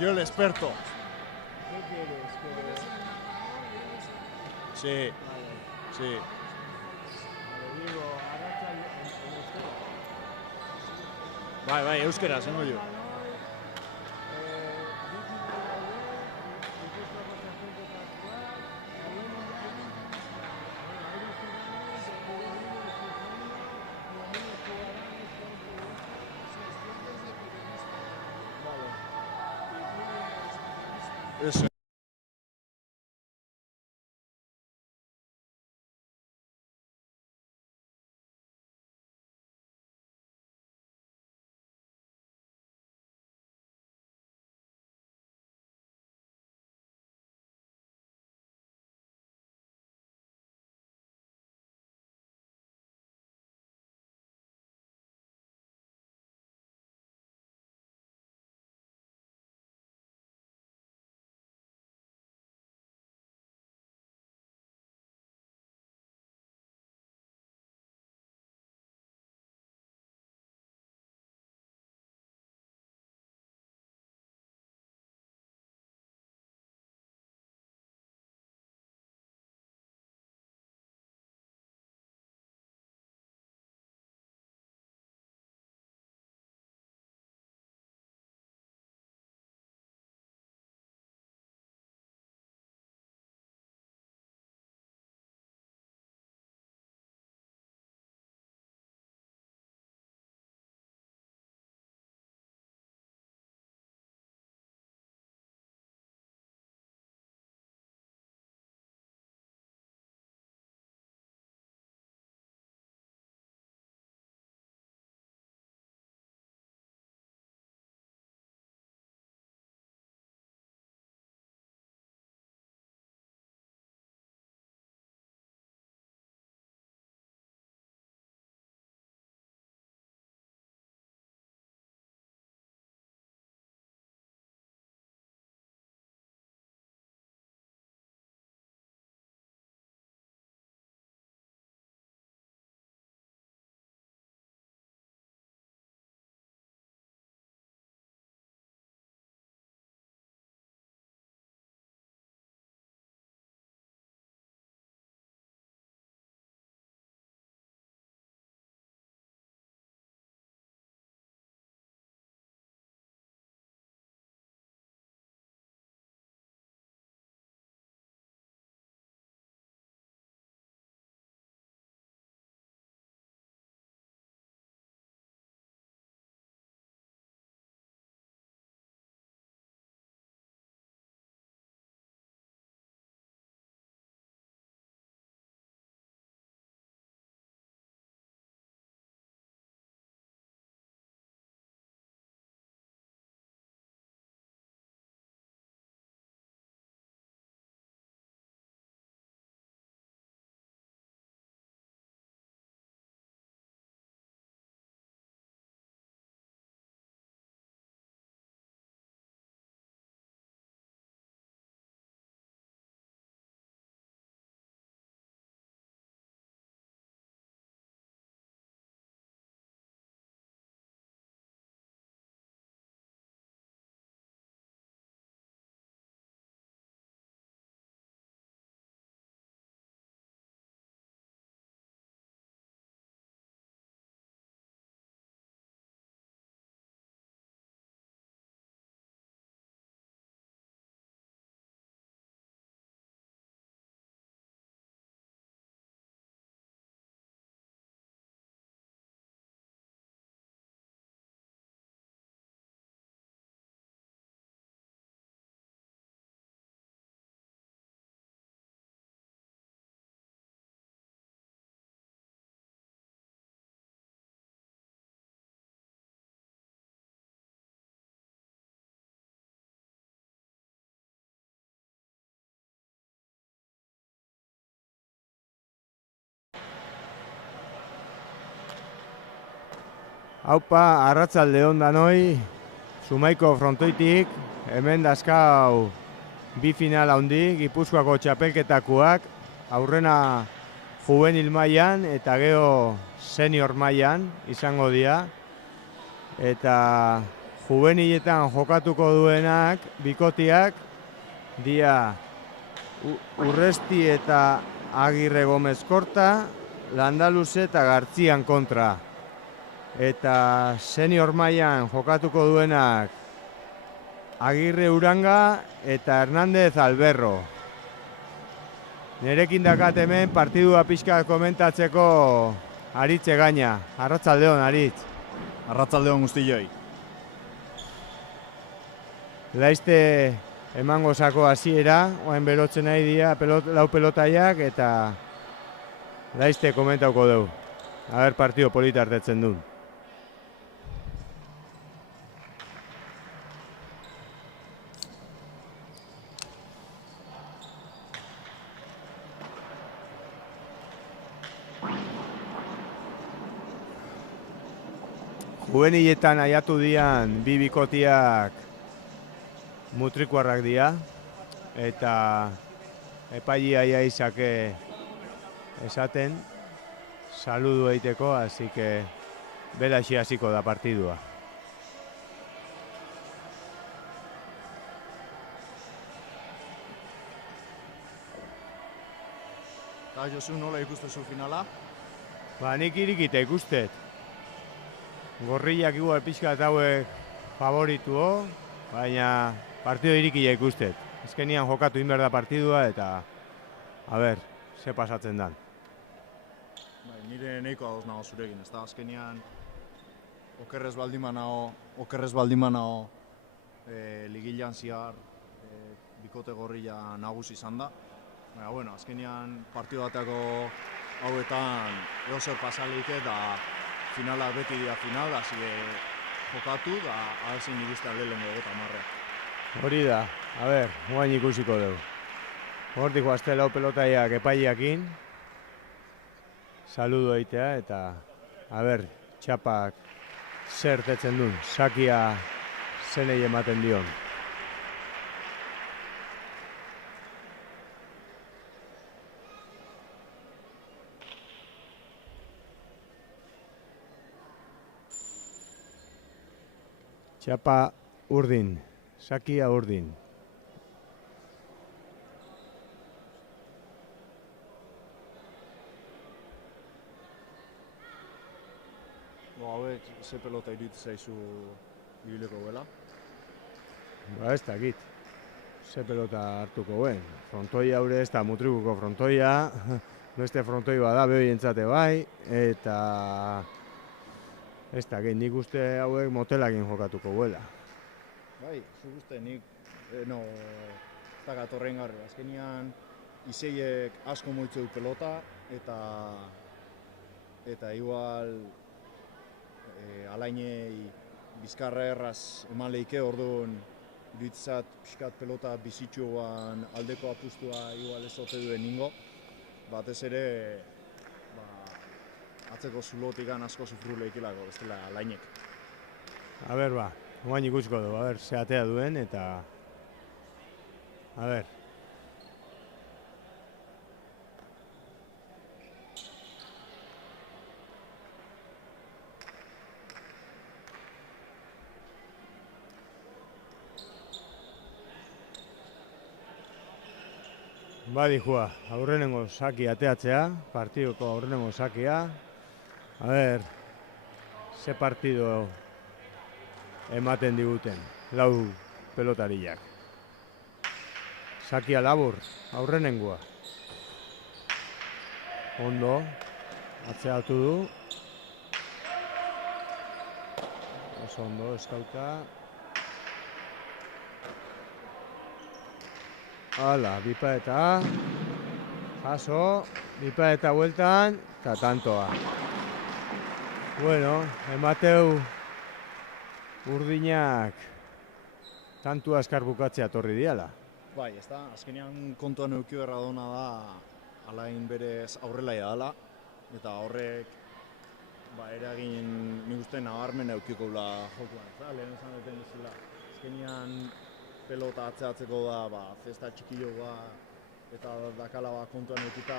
Yo el experto. ¿Qué quieres? Sí, sí. Vale, digo, arratza en euskera. Bai, euskera, zengo jo. Eso. Haupa, arratzalde hon danoi, Zumaiko frontoitik, hemen dazkau bi final handi, Gipuzkoako txapelketakoak, aurrena juvenil mailan eta geho senior mailan izango dira. Eta juveniletan jokatuko duenak, bikotiak, dia Urresti eta Agirre Gomez Korta, Landaluze eta Gartzian kontra. Eta senior mailan jokatuko duenak Agirre Uranga eta Hernandez Alberro. Nerekin dakat hemen partidua pixka komentatzeko Aritz Egaña. Arratsaldeon, Aritz. Arratsaldeon guztioi. Laizte emango zako hasiera, oain berotzen nahi dira lau pelotaiak eta laizte komentauko dugu. Aber partido polita hartetzen duen. Juveniletan aiatu dian bi bikotiak mutrikuarrak dira eta epailia izake esaten saludu eiteko, así que belaxi hasiko da partidua. Eta Josu, nola ikustezu finala? Ba, nik irikita ikustet. Gorriak igual pixka eta hauek favorituo, baina partido irikila ikustet. Azkenian jokatu inber da partidua eta a ber, ze pasatzen dan. Nire nahiko adoz nago zurekin, ez da? Azkenian okerrez baldin manao ligilan zihar bikote gorrila nagusi izan da. Baina, bueno, azkenian partido bateko hauetan edozer pasalik eta finala beti dira final, hasi jokatu da ahazin ikustea lehenengo gota marrea. Hori da, a ber, guain ikusiko dugu. Hortik guazte lau pelotaiak epaileakin, saludu eitea eta a ber, txapak zertetzen duen, sakia zenei ematen dion. Txapa urdin, sakia urdin. Hauek, ze pelota iruditzen zaizu ibileko gela? Ba ez dakit, ze pelota hartuko guen. Frontoi haure ez da mutrikuko frontoia, beste frontoi bada behoientzate bai, eta ez dakit, nik uste hauek motelakin jokatuko guela. Bai, zuk uste nik, ez dakat horrein garri. Azkenian izeiek asko moitzeu pelota eta igual alainei bizkarra erraz eman lehike, orduan ditzat pixkat pelota bizitxuan aldeko apustua igual ez ote duen ningo. Batez ere, atzeko zulotikan asko sufru lehikilako, bestela alainek. A ber, ba, guain ikusiko dugu, a ber, ze atea duen eta a ber. Badi joa, aurrenengo saki ateatzea, partidoko aurrenengo sakia. A ber, ze partido ematen diguten, lau pelotariak. Sakia labur, aurrenengoa. Ondo, atzeatu du. Oso ondo, eskauta. Hala, bipa eta jaso, bipa eta bueltan, eta tantoa. Bueno, emateu urdinak tantu askar bukatzea torri diala. Bai, ez da, azkenean kontuan eukio erradona da alain berez aurrelaia dela, eta horrek eragin nik uste nabarmen eukiko la jokuan. Lehen esan duten bezala, azkenean pelota atzeatzeko da, zesta txikilloa eta dakala kontuan eukita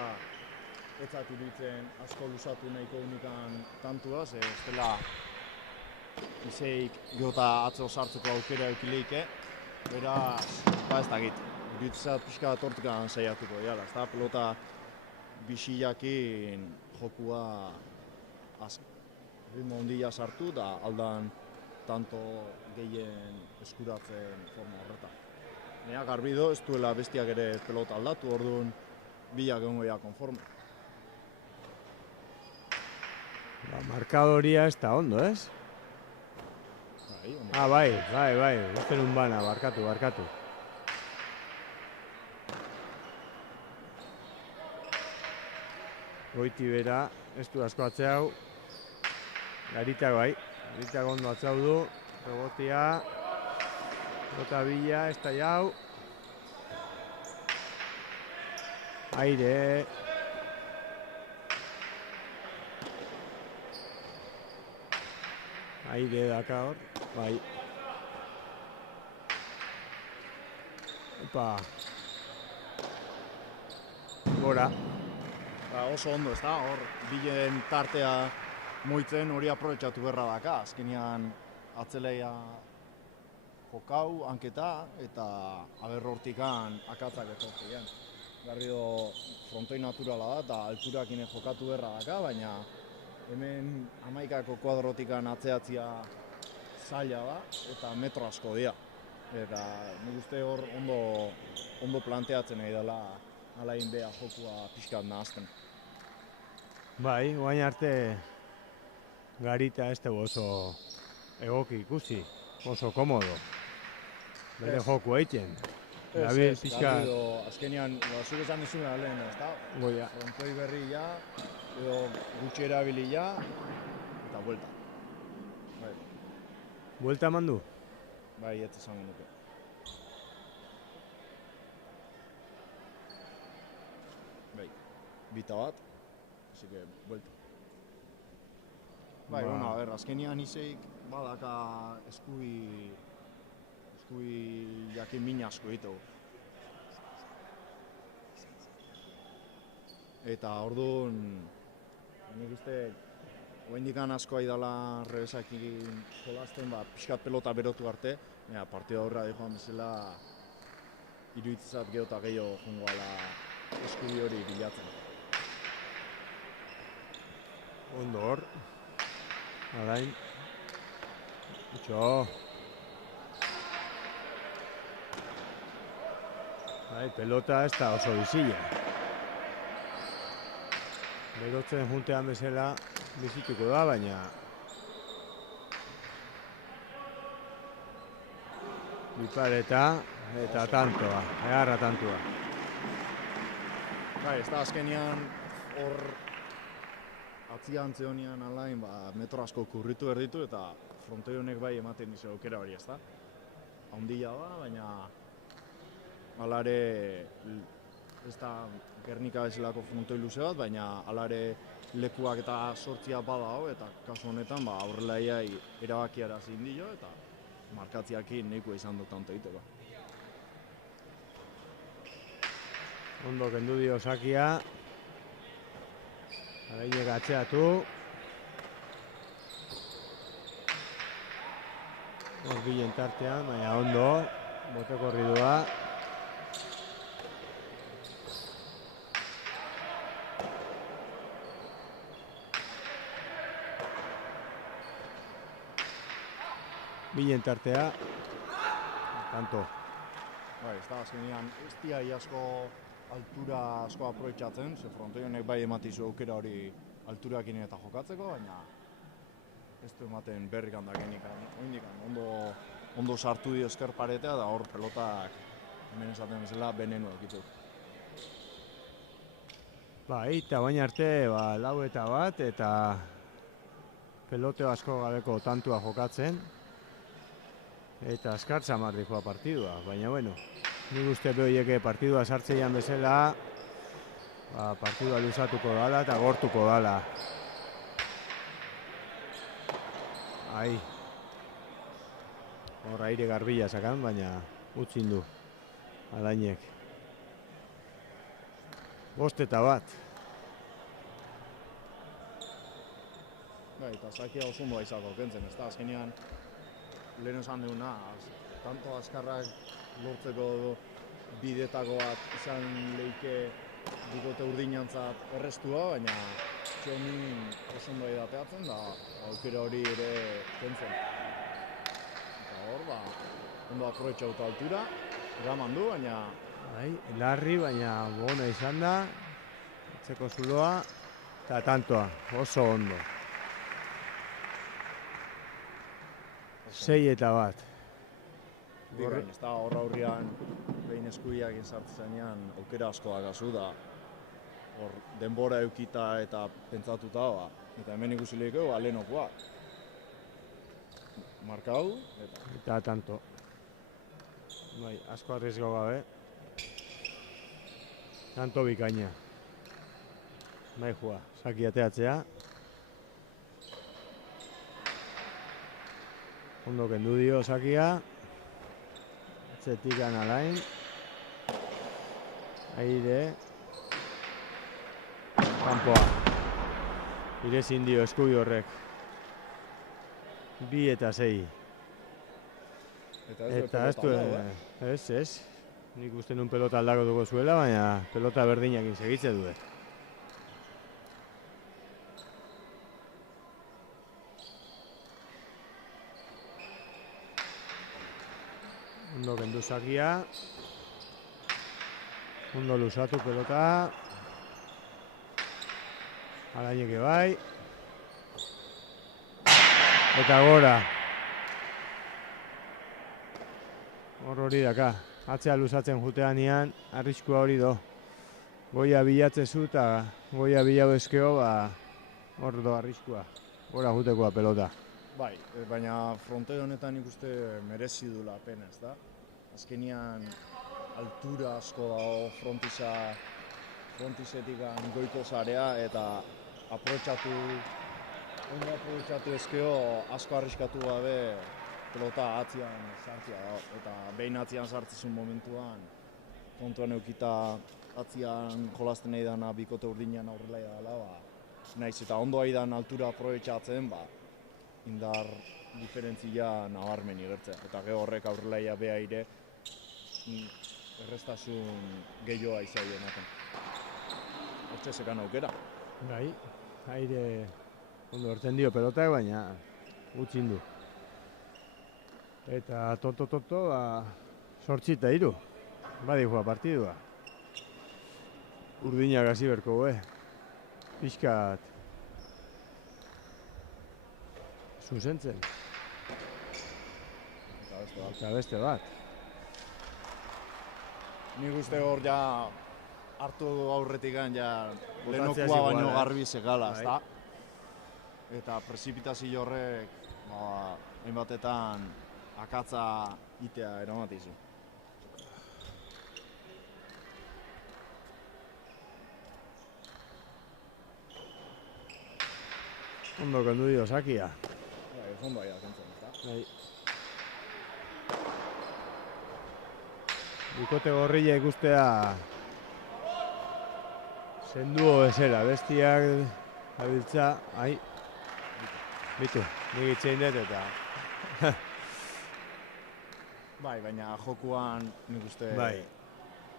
etzat iruditzen asko lusatu nahiko unikan tantua, ez dela izeik geota atzo sartzeko aukera eukileike, beraz, ez dakit, iruditzat pixka bat hortikan saiatuko diala, ez da, pelota bisilakin jokua ritmo ondila sartu da aldan tanto gehien eskuratzen forma horretan. Nea garbido ez duela bestiak ere pelota aldatu, orduan bilak egongo dira konforme. Markadoria ez da ondo, ez? Bai, uste nun bana, barkatu. Goiti bera, ez du asko atzeau. Garitak bai, Garitak ondo atzau du. Rebotia. Bota bila, ez da jau. Aire. Aire daka hor, bai. Opa. Gora. Oso ondo, ez da, hor bilen tartea moitzen hori aprobetxatu berra daka. Azkenean atzeleia jokau, hanketa, eta aber hortikan akatzak etortzean. Garrido frontoi naturala da, eta alturakine jokatu berra daka, baina hemen 11 kuadrotikan atzeatzia zaila da, eta metro asko dira. Eta nik uste hor ondo planteatzen nahi dela alain beha jokua pixkat nahazten. Bai, guain arte Garita ez dugu oso egoki ikusi, oso komodo. Bere joku egiten. Garrido, azkenean, zuk esan dizuna lehen, ez da? Goia. Frontoi berri ja, edo gutxi erabili ja, eta buelta. Bai. Buelta eman du? Bai, ez esango nuke. Bai, bita bat, así que buelta. Bai, bueno, a ver, azkenean izeik badaka eskui jakin min asko ditu. Eta orduan, nik uste, oraindikan asko aidala rebesakin jolasten, pixkat pelota berotu arte, partida horra joan bezala iruditzat geho eta gehiago jongoala eskubi hori bilatzen. Ondo hor. Alain. Itxo. Pelota ez da oso bizila. Berotzen juntean bezala bizituko da, baina bipareta eta tantoa, egarra tantua. Bai, ez da azkenean hor atzian zeonian alain metro asko kurritu erditu eta frontoi honek bai ematen dizu aukera hori, ez da? Haundila da, baina alare ez da Gernika bezalako frontoi luze bat, baina alare lekuak eta sortzia badao eta kasu honetan aurrelaiai erabakiara zein dio eta markatziakin nahikoa izan dut tanto egiteko. Ondo kendu dio sakia. Arainek atzeatu. Hor bilen tartean, baina ondo. Bote korridua. Bilen tartea. Tanto. Bai, ez da azkenean ez dia iasko altura asko aprobetxatzen, ze frontoi honek bai ematizu aukera hori alturakin eta jokatzeko, baina ez du ematen berrik handakenik. Ondo sartu dio esker paretea da hor pelotak hemen esaten bezala benenu ekitu. Bai, eta baina arte 4-1 eta peloteo asko gabeko tantua jokatzen. Eta askar samar dijoa partidua, baina bueno, nik uste behoieke partidua sartzeian bezala, partidua luzatuko dala eta gortuko dala. Ai. Hor aire garbila sakan, baina utzin du Alainek. 5-1. Bai, eta zakia oso ondo izako kentzen, ez da, azkenean lehen esan duguna, tanto azkarrak lortzeko bidetako bat izan leike bikote urdinantzat errestua, baina txonin oso ondo edateatzen da aukera hori ere kentzen. Eta hor, ondo aprobetxauta altura, eraman du, baina... Bai, larri, baina bona izan da, atzeko zuloa, eta tantoa, oso ondo. 6-1. Ez da horra hurrian behin eskubiak sartzenean aukera asko dakazu da hor denbora eukita eta pentsatuta eta hemen ikusi lehiko lehenokoa. Markau eta tanto. Bai, asko arriesgo gabe. Tanto bikaina. Bai joa, saki ateatzea. Ondo kendu dio sakia. Atzetik alain. Aire. Kanpoa. Irezin dio eskubi horrek. 2 eta 6. Eta ez du, ez. Nik uste nun pelota aldako dugu zuela, baina pelota berdinakin segitze du. Ondo kendu sakia. Ondo lusatu pelota. Alainek bai. Eta gora. Hor hori daka. Atzea luzatzen jutean arriskua hori do. Goia bilatzezu eta goia bilau eskeo, hor do arriskua. Gora jutekoa pelota. Bai, baina fronte honetan ikuste merezi dula pena, ez da? Azkenian altura asko dago frontizetik goiko zarea eta ondo aprobetxatu eskeo asko arriskatu gabe pelota atzian sartzea dago. Eta behin atzian sartzezun momentuan kontuan eukita atzian jolasten nahi dana bikote urdinean aurrela dela, naiz eta ondo aidan altura aprobetxatzen, indar diferentzia nabarmen igertzea. Eta gero horrek aurrelaia beha ere errestasun gehioa izaio ematen. Hortxe zekan aukera. Bai, aire ondo horten dio pelotak, baina utzin du. Eta toto, 8-3. Badi joa partidua. Urdinak hasi berko pixkat zuzentzen. Eta beste bat. Nik uste hor hartu aurretik lehenokua baino garbi zekala, ezta? Eta prezipitazio horrek hainbatetan akatza itea eramatizu. Ondo kendu dio sakia. Ondo aia kentzen, ezta? Bikote gorrila ikustea senduo bezala, bestiak abiltza, bitu, nik itxein dut eta... Bai, baina jokuan nik uste... Bai,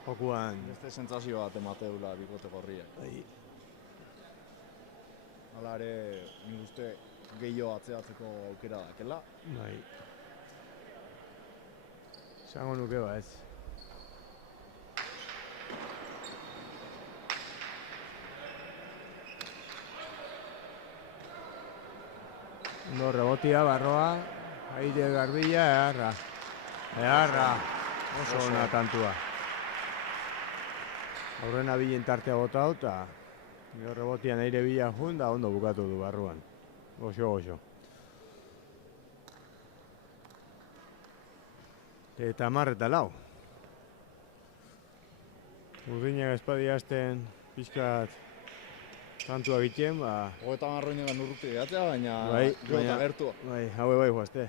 jokuan... Beste sentsazio bat emateula bikote gorria. Hala ere, nik uste gehiago atzeatzeko aukera dakela. Bai. Zango nuke ez. Ondo rebotia, barroa, aire garbila, eharra, oso ona kantua. Aurrena bilen tartea botau eta rebotian aire bila jun da ondo bukatu du barruan. Goxo. Eta 10-4. Urdinak espadiazten pixkat kantua egiten, Eta marroinean urruti gehatzea, baina gero eta gertu. Bai, haue joazte.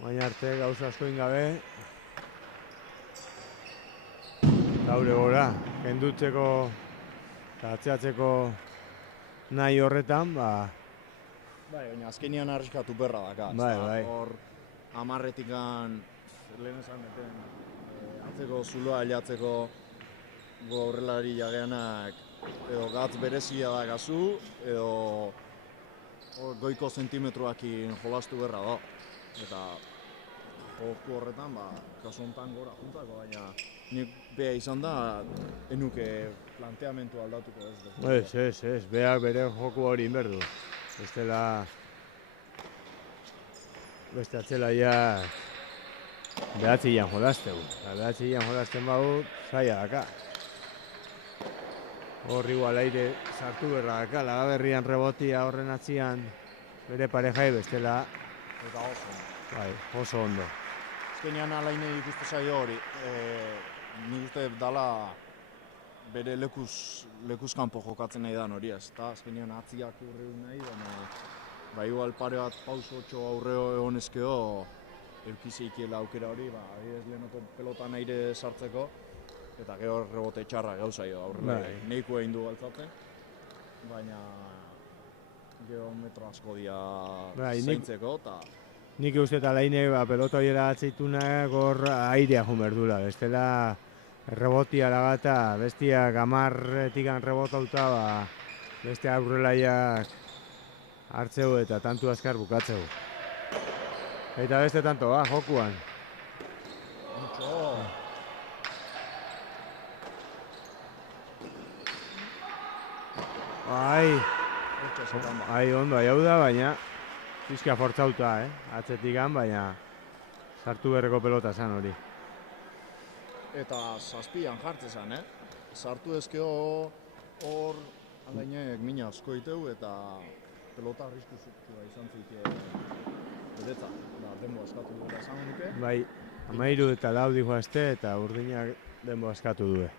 Baina arte gauza asko ingabe. Gaure gora, kendutzeko eta atzeatzeko nahi horretan, Bai, baina azkenian arriskatu berra daka. Bai. Hor, 10-etikan, lehen esan eten, atzeko zuloa hilatzeko aurrelari jageanak edo gatz berezia dakazu, edo goiko zentimetroakin jolastu berra da. Eta joku horretan, kasu honetan gora juntako, baina nik beha izan da, enuke planteamentu aldatuko ez. Ez, beak bere joku hori inberdu. Bestela, beste atzelaiak behatzian jolastegu. Behatzian jolasten badu, zaila daka. Hor igual aire sartu berra daka, Lagaberrian rebotia horren atzian bere parejai bestela. Eta oso. Bai, oso ondo. Azkenean alaine ikuste zaio hori, nik uste dala bere lekuz kanpo jokatzen nahi dan hori ez, eta azkenean atziak urreu nahi, baina igual pare bat pausotxo aurreo egon ezkeo eukizeikiela aukera hori, adibidez lehenoko pelotan aire sartzeko, eta gero rebote txarra gauzaio aurrela, neiko egin du galtzatzen, baina gero metro asko dia zaintzeko, eta nik uste eta laine pelota horiera atzeitunak hor airea jumerdula, bestela rebotia lagata, bestiak 10-etikan rebotauta, beste aurrelaiak hartzeu eta tantu azkar bukatzeu. Eta beste tanto, jokuan. Mucho. Ondo, hau da, baina pizka fortzauta, atzetikan, baina sartu berreko pelota zan hori. Eta zazpian jartzen zen, sartu ezkeo hor alainek mina asko iteu eta pelota arrisku zukua izan zuike beretzat, denbo askatu duela esango nuke. Bai, 13 eta 4 dihoazte eta urdinak denbo askatu due.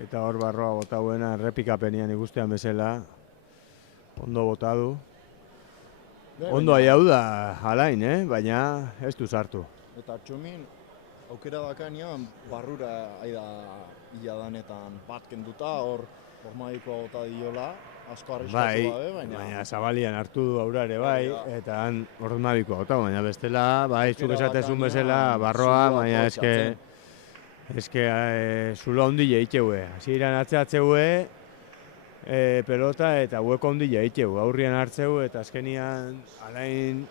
Eta hor barroa bota buena, errepikapenian ikustean bezala, ondo bota du. Ondo hau da alain, baina ez du sartu. Eta Txomin, aukera dakanean, barrura aida hiladanetan bat kenduta, hor maikoa bota diola, asko arriskatu gabe, baina Zabalian hartu du aurare bai, eta han ordenabikoa bota, baina bestela, zuk esatezun bezala, barroa, baina eske zulo ondile itxeue. Hasieran atzeue, pelota eta hueko ondile itxeu. Aurrian hartzeu eta azkenian alain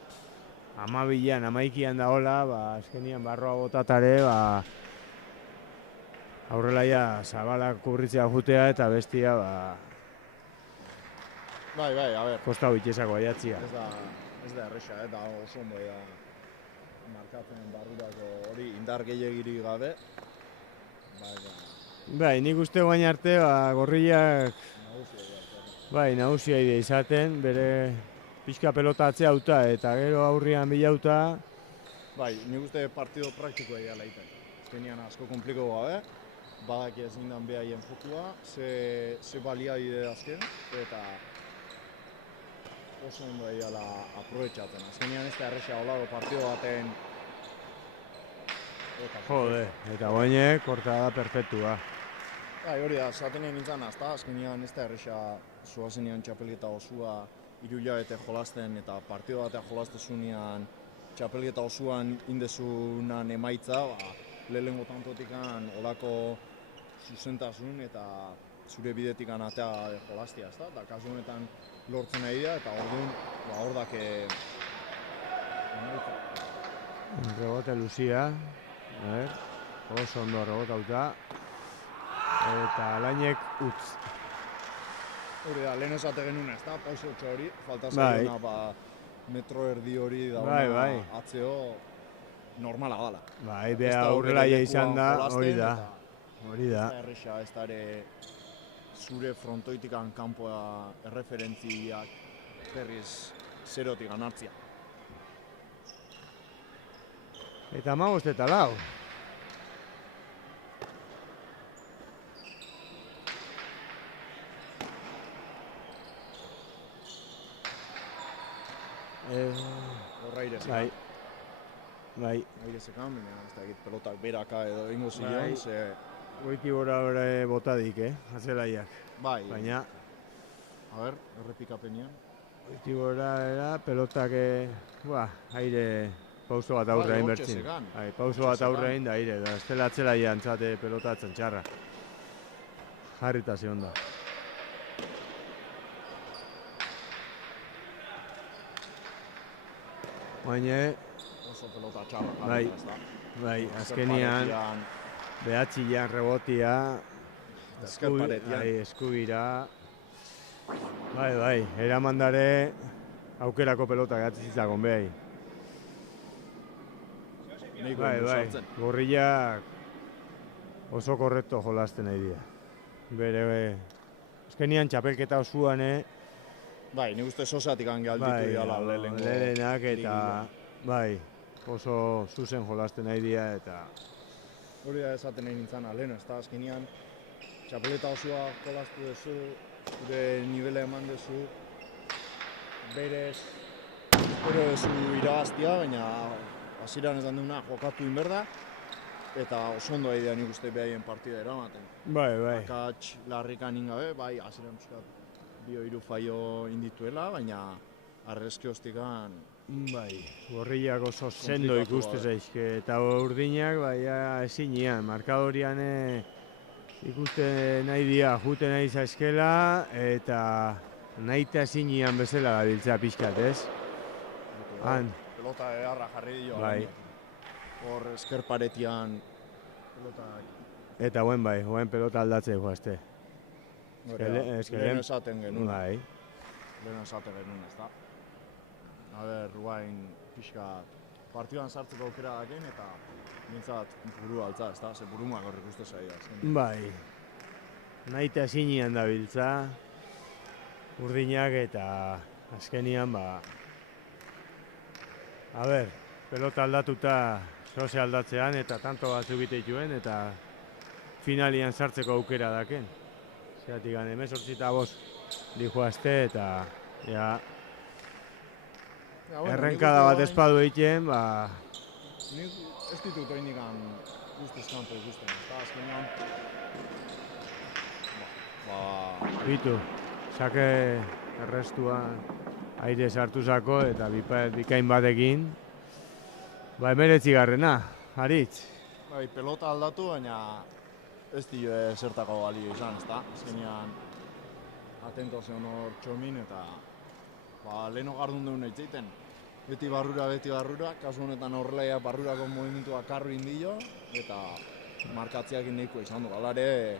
12an, 11an daola, azkenian barroa botatare, aurrelaia Zabalak kubritzea jutea eta bestia, Bai, a ber. Kostau itxesako aiatzia. Ez da erresa, eta oso ondo da markatzen barrurako hori indar gehiagirik gabe. Bai, nik uste guain arte, gorriak nagusia ide izaten, bere pixka pelota atzea auta eta gero aurrian bilauta. Bai, nik uste partido praktikoa egala iten. Azkenean asko kompliko gabe, badak ezin dan behaien fokua, ze baliabide azken, eta oso ondo egala aprobetxatzen. Azkenean ez da erresa olago partido baten. Jode, eta guainek kortada perfektua. Bai, hori da, zatenien nintzen azta, azkenean ez da erresa zoazenean txapelketa osua 3 hilabete jolasten eta partido batean jolastezunean txapelketa osuan indezunan emaitza, lehenengo tantotikan olako zuzentasun eta zure bidetikan atea jolastia, ezta? Eta kasu honetan lortzen nahi da, eta orduan, hor dake... Rebote Lucia, oso ondo rebotauta, eta alainek utz. Hori da, lehen esate genuen ez da, pausotxo hori, falta zailuna, metro erdi hori dauna atzeo normala dala. Bai, beha aurrelaia izan da, hori da. Ez da erresa, ez da ere zure frontoitikan kanpoa erreferentziak berriz zerotik anartzia. Eta 15 eta 4. Bai. Bai. Aire zekan, baina ez dakit pelotak beraka edo egingo zion, Bai. ze... Goiti gora botadik, azelaiak. Bai. Baina, A ber, errepikapenean. goiti gora pelotak, aire pauso bat aurrein hortxe bertzin. zekan. Bai, pauso bat aurrein da aire, da estela atzelaian txate pelotatzen txarra. Jarrita zion da. Baina, Oso pelota txarra Bai. jarrita, ez da. bai, azkenian, behatxian rebotia, Ezker paretian. eskubira. Bai, eramandare aukerako pelota gatzi zitzakon behai. Neiko Bai, sartzen. gorriak oso korrekto jolasten nahi dira. Bere, azkenian txapelketa osuan, Bai, nik uste sosatik galditu bai, diala lehenak eta, ligian. bai, oso zuzen jolasten nahi dira eta, Hori da esaten nahi nintzana, lehen, ez da, azkenean, txapeleta osoa jolastu duzu, zure nivela eman duzu, berez, espero duzu irabaztia, baina hasieran esan duguna jokatu inberda, eta oso ondo idea nik uste behaien partida eramaten. bai. Akats larrikan ingabe, bai, hasieran pixkat bio hiru faio indituela, baina arrezki hostikan Bai, gorriak oso sendo Komplikatu ikuste da. zaizke eta urdinak baina ezinean, markadorian ikuste nahi dia, jute nahi zaizkela eta nahi eta ezinean bezala gabiltzea pixkat, ez? Han, pelota eharra jarri dio. Bai. Hor esker paretian pelota eta guen pelota aldatzea joazte. lehen esaten genuen. Bai, Lehen esaten genuen, ez da. A ber, guain pixka partidan sartzeko aukera daken eta mintzat buru altza, ez da, ze burumak horrek uste zaila. bai. Nahi eta ezinean dabiltza, urdinak eta azkenian, a ber, pelota aldatuta zoze aldatzean eta tanto batzuk itituen eta finalian sartzeko aukera daken. Zeratik gane, 18 dijoazte eta ja, errenkada bat espadu egiten, Nik ez ditut oindikan guztiz kanpo ikusten, eta azkenean... bitu, sake errestua aire sartu zako eta bikain batekin. Emeretzigarrena, Aritz. Bai, pelota aldatu, baina ez dio zertako balio izan, ez da? Azkenean atento zen hor txomin eta leheno gardun deun eitzeiten. Beti barrura, kasu honetan horrelaia barrurako movimentua karru indio eta markatziak indeiko izan du. Hala ere,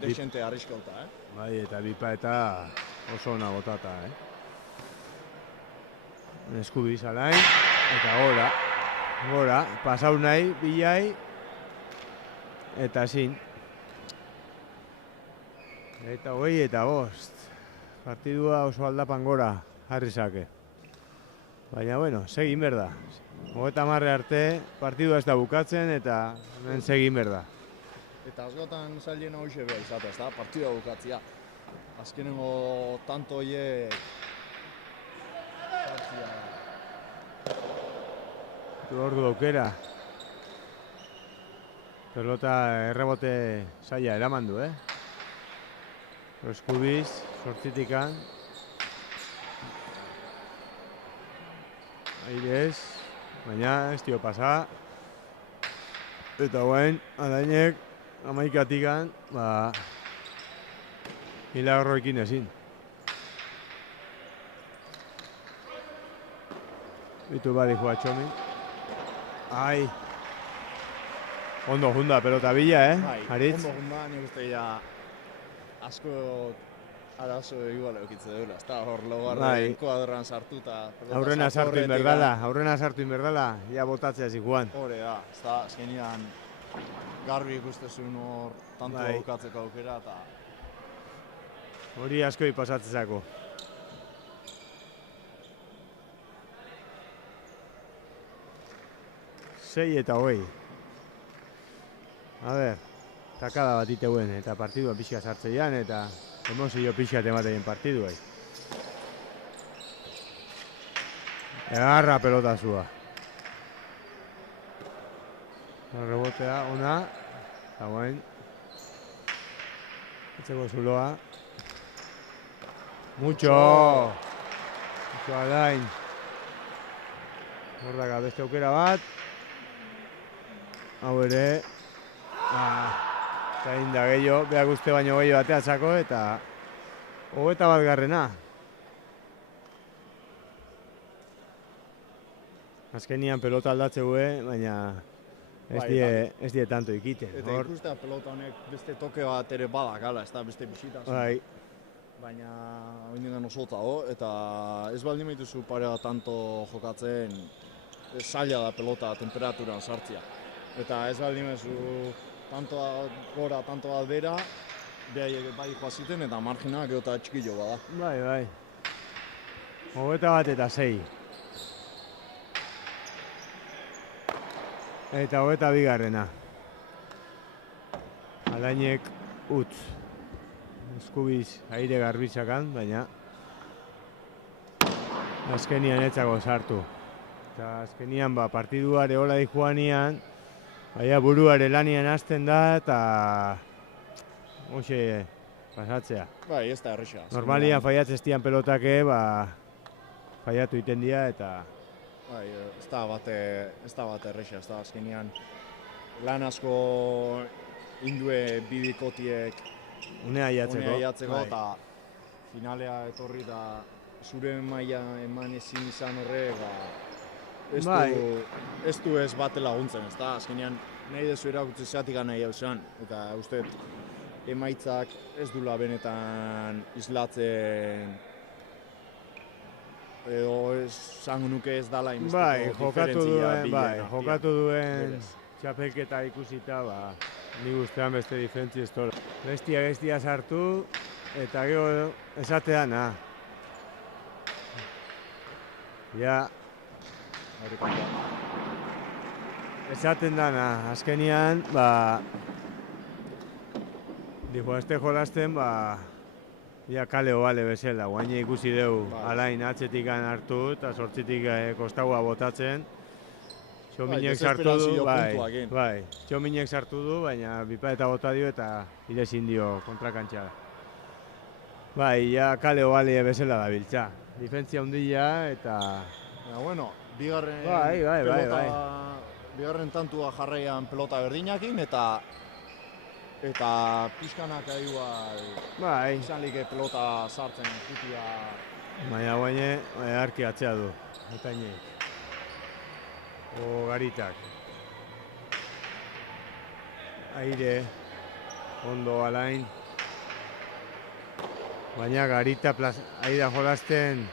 desente arriskauta, Bai, eta bipa eta oso ona botata, Eskubiz alain, eta gora, pasau nahi, bilai, eta zin. Eta 25. Partidua oso aldapan gora, jarri zake. Baina, bueno, segin berda. 30 arte, partidua ez da bukatzen eta hemen segin berda. Eta askotan zailen hoxe beha izatea, ez da? Partida bukatzia. Azkenengo tanto hoiek Ordu aukera. Pelota errebote zaila eraman du, Eskubiz, sortzitikan. Airez, baina ez dio pasa. Eta guain, alainek, 11-tikan, milagroekin ezin. Bitu badi joa txomin. Ai. Ondo junda pelota bila, Aritz? Ondo junda, nik uste ja asko arazo igual eukitze duela, ez da hor laugarren kuadran sartuta. Aurrena sartu inberdala, ja botatzea zikuan. Hore da, ez da, azkenean garbi ikustezun hor tanto bukatzeko aukera eta... Hori asko pasatzezako. Sei eta hogei. A ber, takada bat iteuen eta partidua pixka sartzeian eta emozio pixka temateien partiduai. Egarra pelota zua. Rebotea, ona. Eta guain. Etzeko zuloa. Mucho! Mucho Alain. Hordaka beste aukera bat. Hau ere. Eta inda gehiago, behak uste baino gehiago bateatzako eta 21. Azkenian pelota aldatzeue, baina ez die tanto ikiten. Eta ikustea pelota honek beste toke bat ere badakala, ez da beste bisitasun. Bai. Baina oindigan oso dago, eta ez baldin baituzu parea tanto jokatzen, zaila da pelota temperaturan sartzea. Eta ez baldin baituzu tanto gora, tanto aldera, behaiek bai joaziten eta marginak eta txikillo bada. Bai. 21-6. Eta 22. Alainek utz. Eskubiz aire garbitzakan, baina azkenian etzako sartu. Eta azkenian partiduare hola dijuanian, baina buruare lanian hasten da eta hoxe pasatzea. Bai, ez da erresa. Normalian faiatzen dian pelotake, faiatu iten dira eta... Bai, ez da bat erresa, ez da azkenian lan asko indue bidikotiek unea jatzeko eta finalea etorri da zure maila eman ezin izan horrek, ez du ez bate laguntzen, ez da, azkenean nahi dezu erakutsi zeatik nahi hau zen, eta uste emaitzak ez dula benetan islatzen edo esango nuke ez dala inbesteko diferentzia. Jokatu duen txapelketa ikusita, nik ustean beste diferentzi ez tola. Bestia sartu, eta gero esatean, ja, esaten dana, azkenian, este jolasten, ja kale obale bezala, guaine ikusi dugu, Alain atzetik hartu eta sortzitik kostaua botatzen. Txominek sartu du, Txominek sartu du, baina bipa eta bota dio eta irezin dio kontrakantxara. Ja kale obale bezala da biltza. Difentzia hundila eta... Bueno, bigarren tantua jarraian pelota berdinakin eta pixkanak izan like pelota sartzen jutia... Baina guaine, arki atzea du, eta inek. Garitak. Aire, ondo Alain. Baina Garita aida jolasten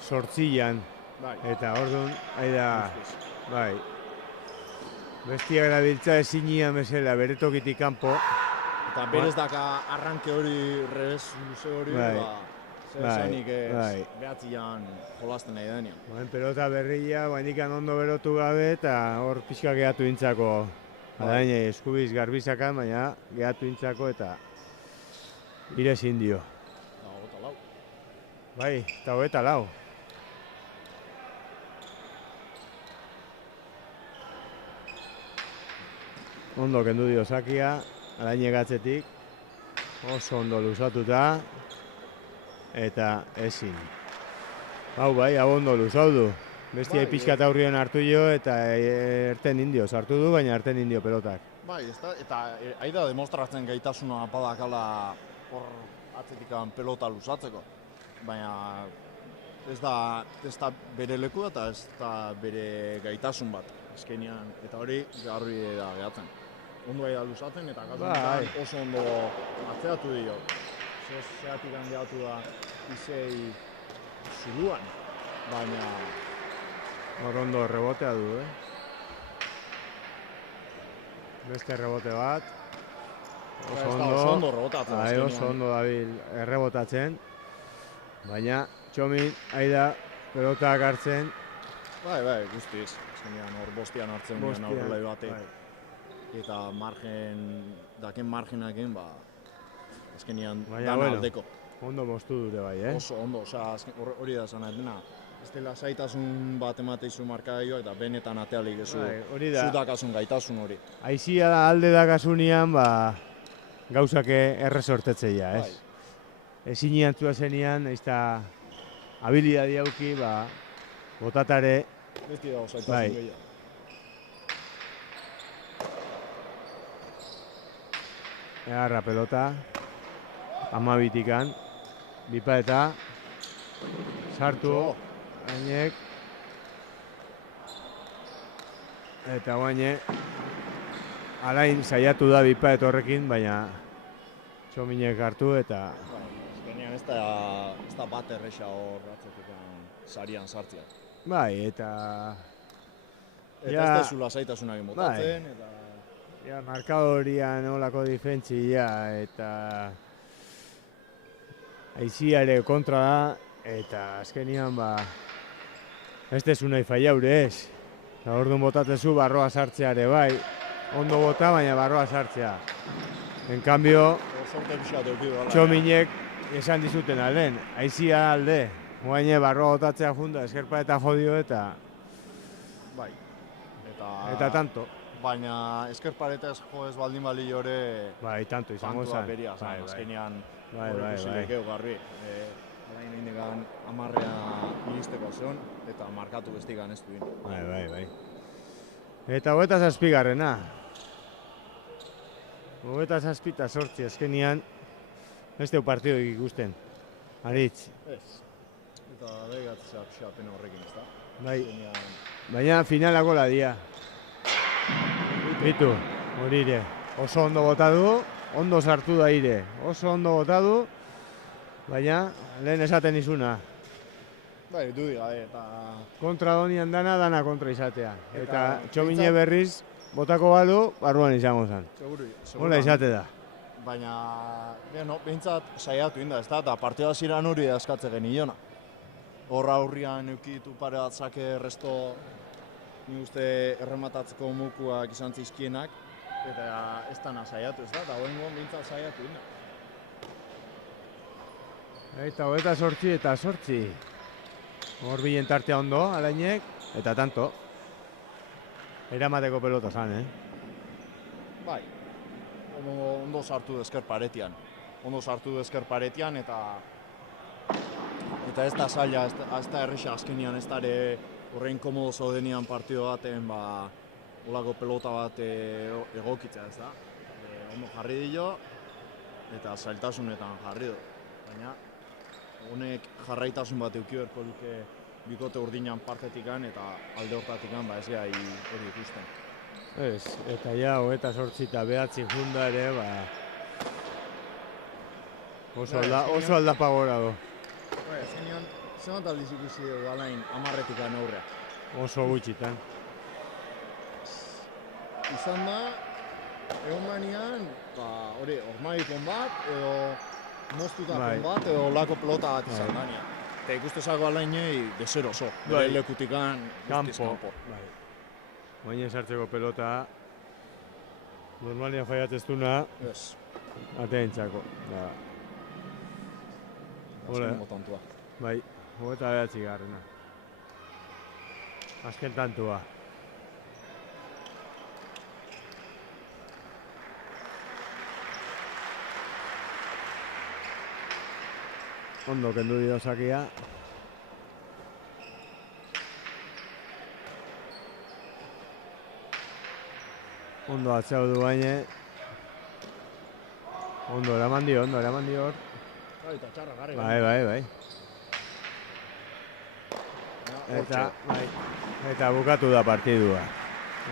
sortzilan. Eta orduan, aida, bestia grabiltza ezinian bezala, bere tokitik kanpo. Eta berez daka arranke hori, revés luze hori, zer esanik ez behatzian jolasten nahi denean. Pelota berria, bainikan ondo berotu gabe eta hor pixka gehatu intzako. Alain eskubiz garbizakan, baina gehatu intzako eta irezin dio. Eta 24. Ondo kendu dio Sakia, Alain egatzetik, oso ondo luzatuta, eta ezin. Hau ondo luzau du. Bestia pixkat aurrian hartu jo eta erten indio sartu du, baina erten indio pelotak. Eta aida demostratzen gaitasuna badakala hor atzetikan pelota luzatzeko. Baina ez da bere leku eta ez da bere gaitasun bat. Azkenean, eta hori garbi da gehatzen. Ondo da luzatzen eta kasunetan oso ondo atzeatu dio. Zeatik gehiatu da izei zuluan, baina... Hor ondo rebotea du, Beste rebote bat. Oso ondo rebotatzen. Oso ondo dabil errebotatzen. Baina Txomin, aida, pelotak hartzen. Guztiz. Azkenean hor bostian hartzen duen aurrelai batek. Eta daken marginakin, azkenean dana aldeko. Ondo moztu dute bai, Oso ondo, hori da esan dena. ez dela zaitasun bat emateizu markagailua eta benetan atealik ezu hori da. zudakasun gaitasun hori. Aizia da alde dakasunean, gauzak erresortetzeia, ez? Ezin iantzua zenian, ez da habilidadi hauki, botatare. Beti dago zaitasun gehiago. Egarra pelota, 12-tikan, bipaeta, sartu, gainek, eta guaine, alain saiatu da bipaet horrekin, baina Txominek hartu eta... Azkenean ez da bat erresa hor atzetik sarian sartzea. Bai, eta... Eta ez dezula zaitasunari motatzen, eta... Ja, markadorian olako difentzia eta aiziare kontra da, eta azkenian ez dezu nahi faiaure ez. Eta orduan botatezu barroa sartzeare bai, ondo bota baina barroa sartzea. En cambio, Txominek esan dizuten alden, aizia alde, guaine barroa botatzea junta, eskerpa eta jodio eta... Bai. Eta tanto. Baina eskerparetaz jo ez baldin bali jore... Bai, tanto izango zen. Beria, azkenean hori ikusilekeu garbi. Orain indikan 10-a iristeko zion, eta markatu bestikan ez duin. Bai. Eta 27garrena. 27 eta 8 azkenean ez deu partidoik ikusten. Aritz. Ez. Eta behigatzea pixapen horrekin, ez da? Bai. Baina finalako ladia. Bitu, hori ire. Oso ondo bota du, ondo sartu da ire. Oso ondo bota du, baina lehen esaten izuna. Bai, du digabe, eta... Kontra donian dana kontra izatea. Eta Txomine berriz, botako badu, barruan izango zen. Seguru. Hola izate da. Baina, behintzat saiatu inda, ez da, eta partida ziren hori askatze geniona. Horra aurrian eukitu pare batzake resto ni uste errematatzeko mukuak izan zizkienak, eta ez dana saiatu, ez da, eta hoen goan behintzat saiatu inda. Eta 28 eta 8. Hor bilen tartea ondo, alainek, eta tanto. Eramateko pelota zan, Bai, ondo sartu ezker paretian. Eta ez da zaila, ez da erresa azkenian, ez da ere horrein komodo zaudenian partido baten, olako pelota bat egokitzea, ez da. Ondo jarri dio, eta zailtasunetan jarri du. Baina, honek jarraitasun bat eukiberko duke bikote urdinan partetikan eta alde hortatikan ez gai hori ikusten. Ez, eta ja, 28 eta 9 junda ere, oso aldapa gora du. Azkenean, zemat aldiz ikusi dugu alain 10-etikan aurreak. Oso gutxitan. Izan da, egon banean, hori, ormaikon bat, edo moztutakon bat, edo lako pelota bat izan danean. Eta ikustezako alainei deseroso, bere lekutikan guztiz kanpo. Baina sartzeko pelota, normalian faiatzeztuna, ateentzako. Azken motantua. Bai, 29garrena. Azken tantua. Ondo kendu dio sakia. Ondo atzau du baina. Ondo eraman dio hor. Eta txarra garri. Bai. Eta bukatu da partidua.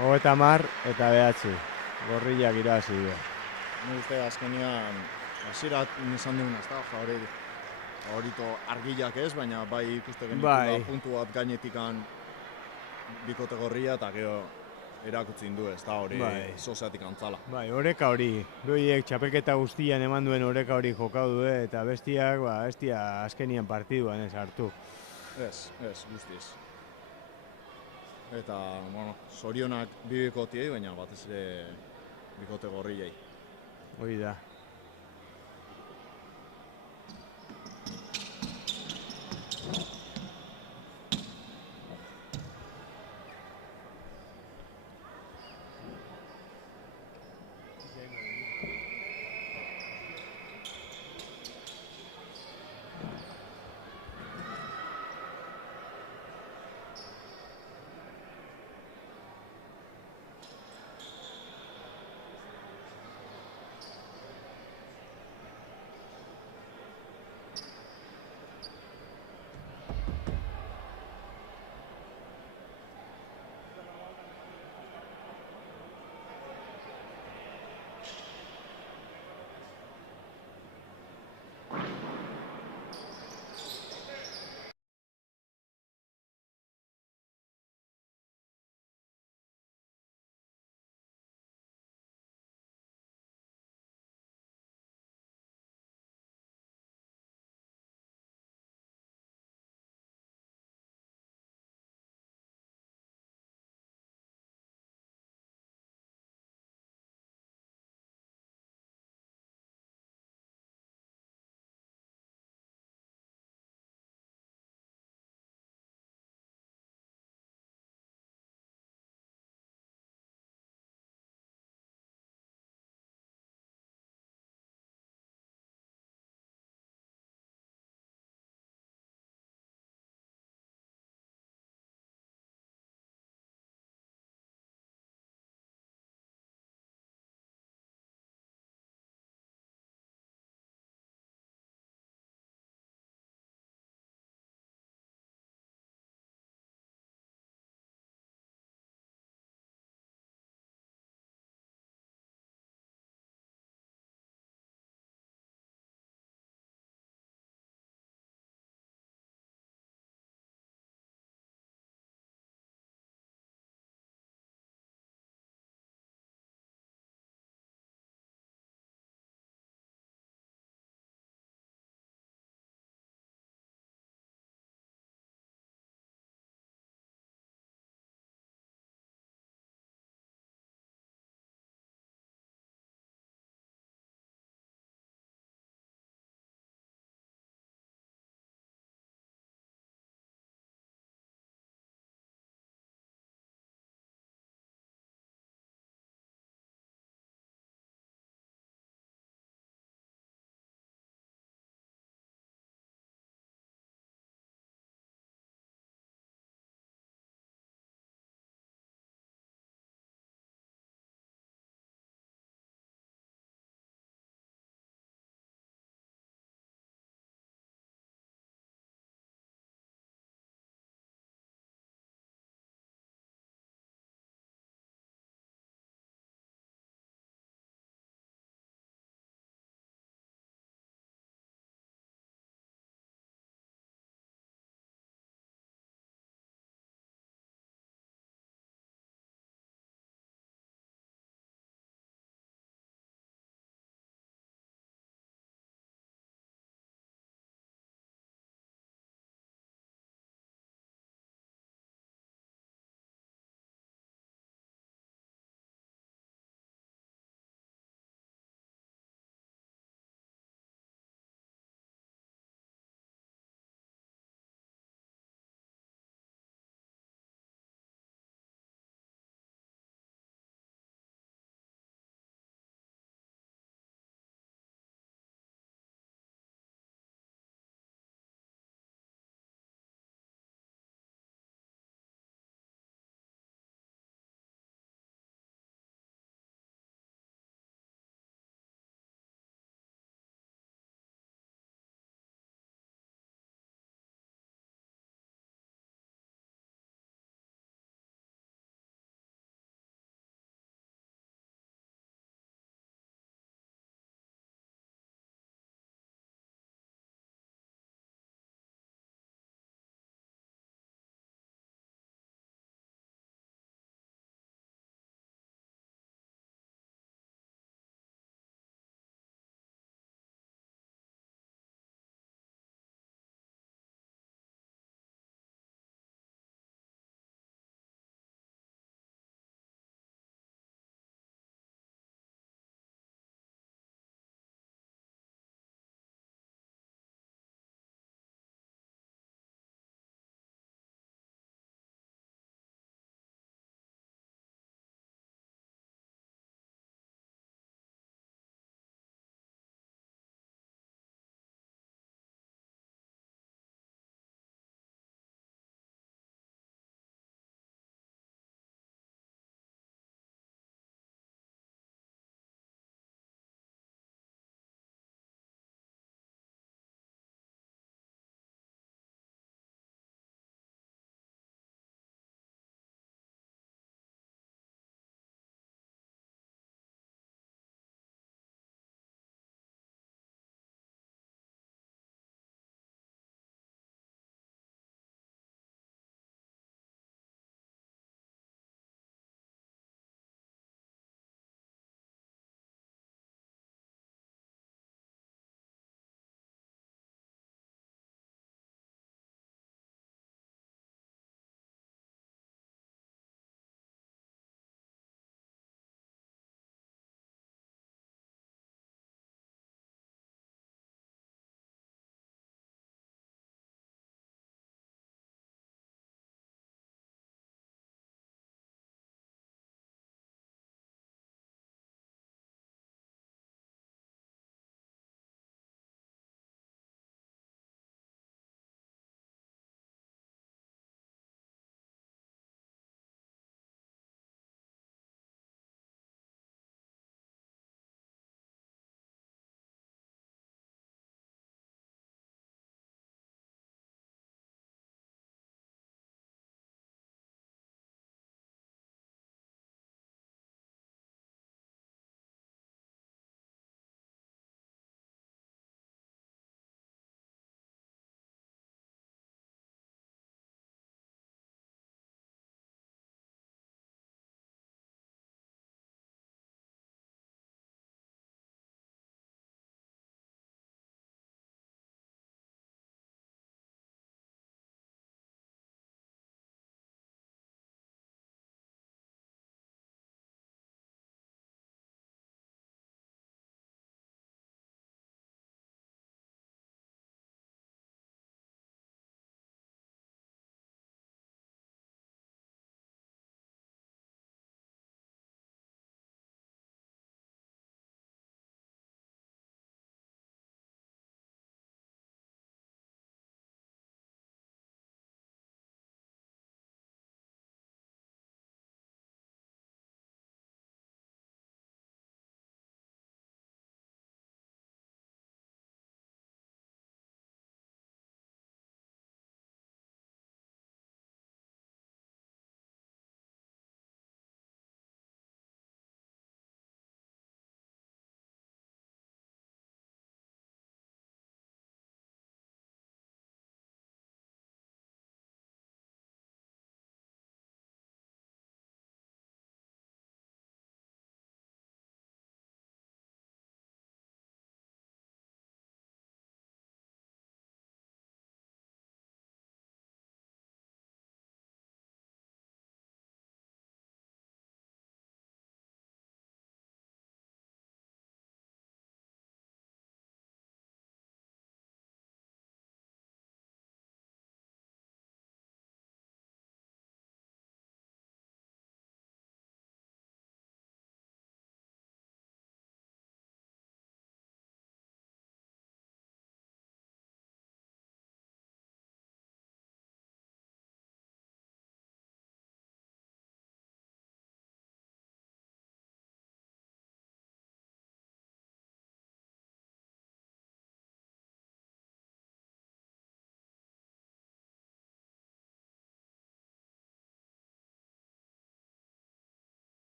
30 eta 9. Gorriak irabazi du. Ni uste azkenean hasierat izan duguna, ez da, favorito argilak ez, baina bai ikuste genitula puntu bat gainetikan bikote gorria eta gero erakutzin du, ez da, hori soziatik antzala. Bai, oreka hori. Doiek txapelketa guztian eman duen oreka hori jokau du, eta bestiak, azkenian partiduan ez hartu. Ez, guztiz. Eta, zorionak bi bikotiei, baina batez ere bikote gorriei. Hori da.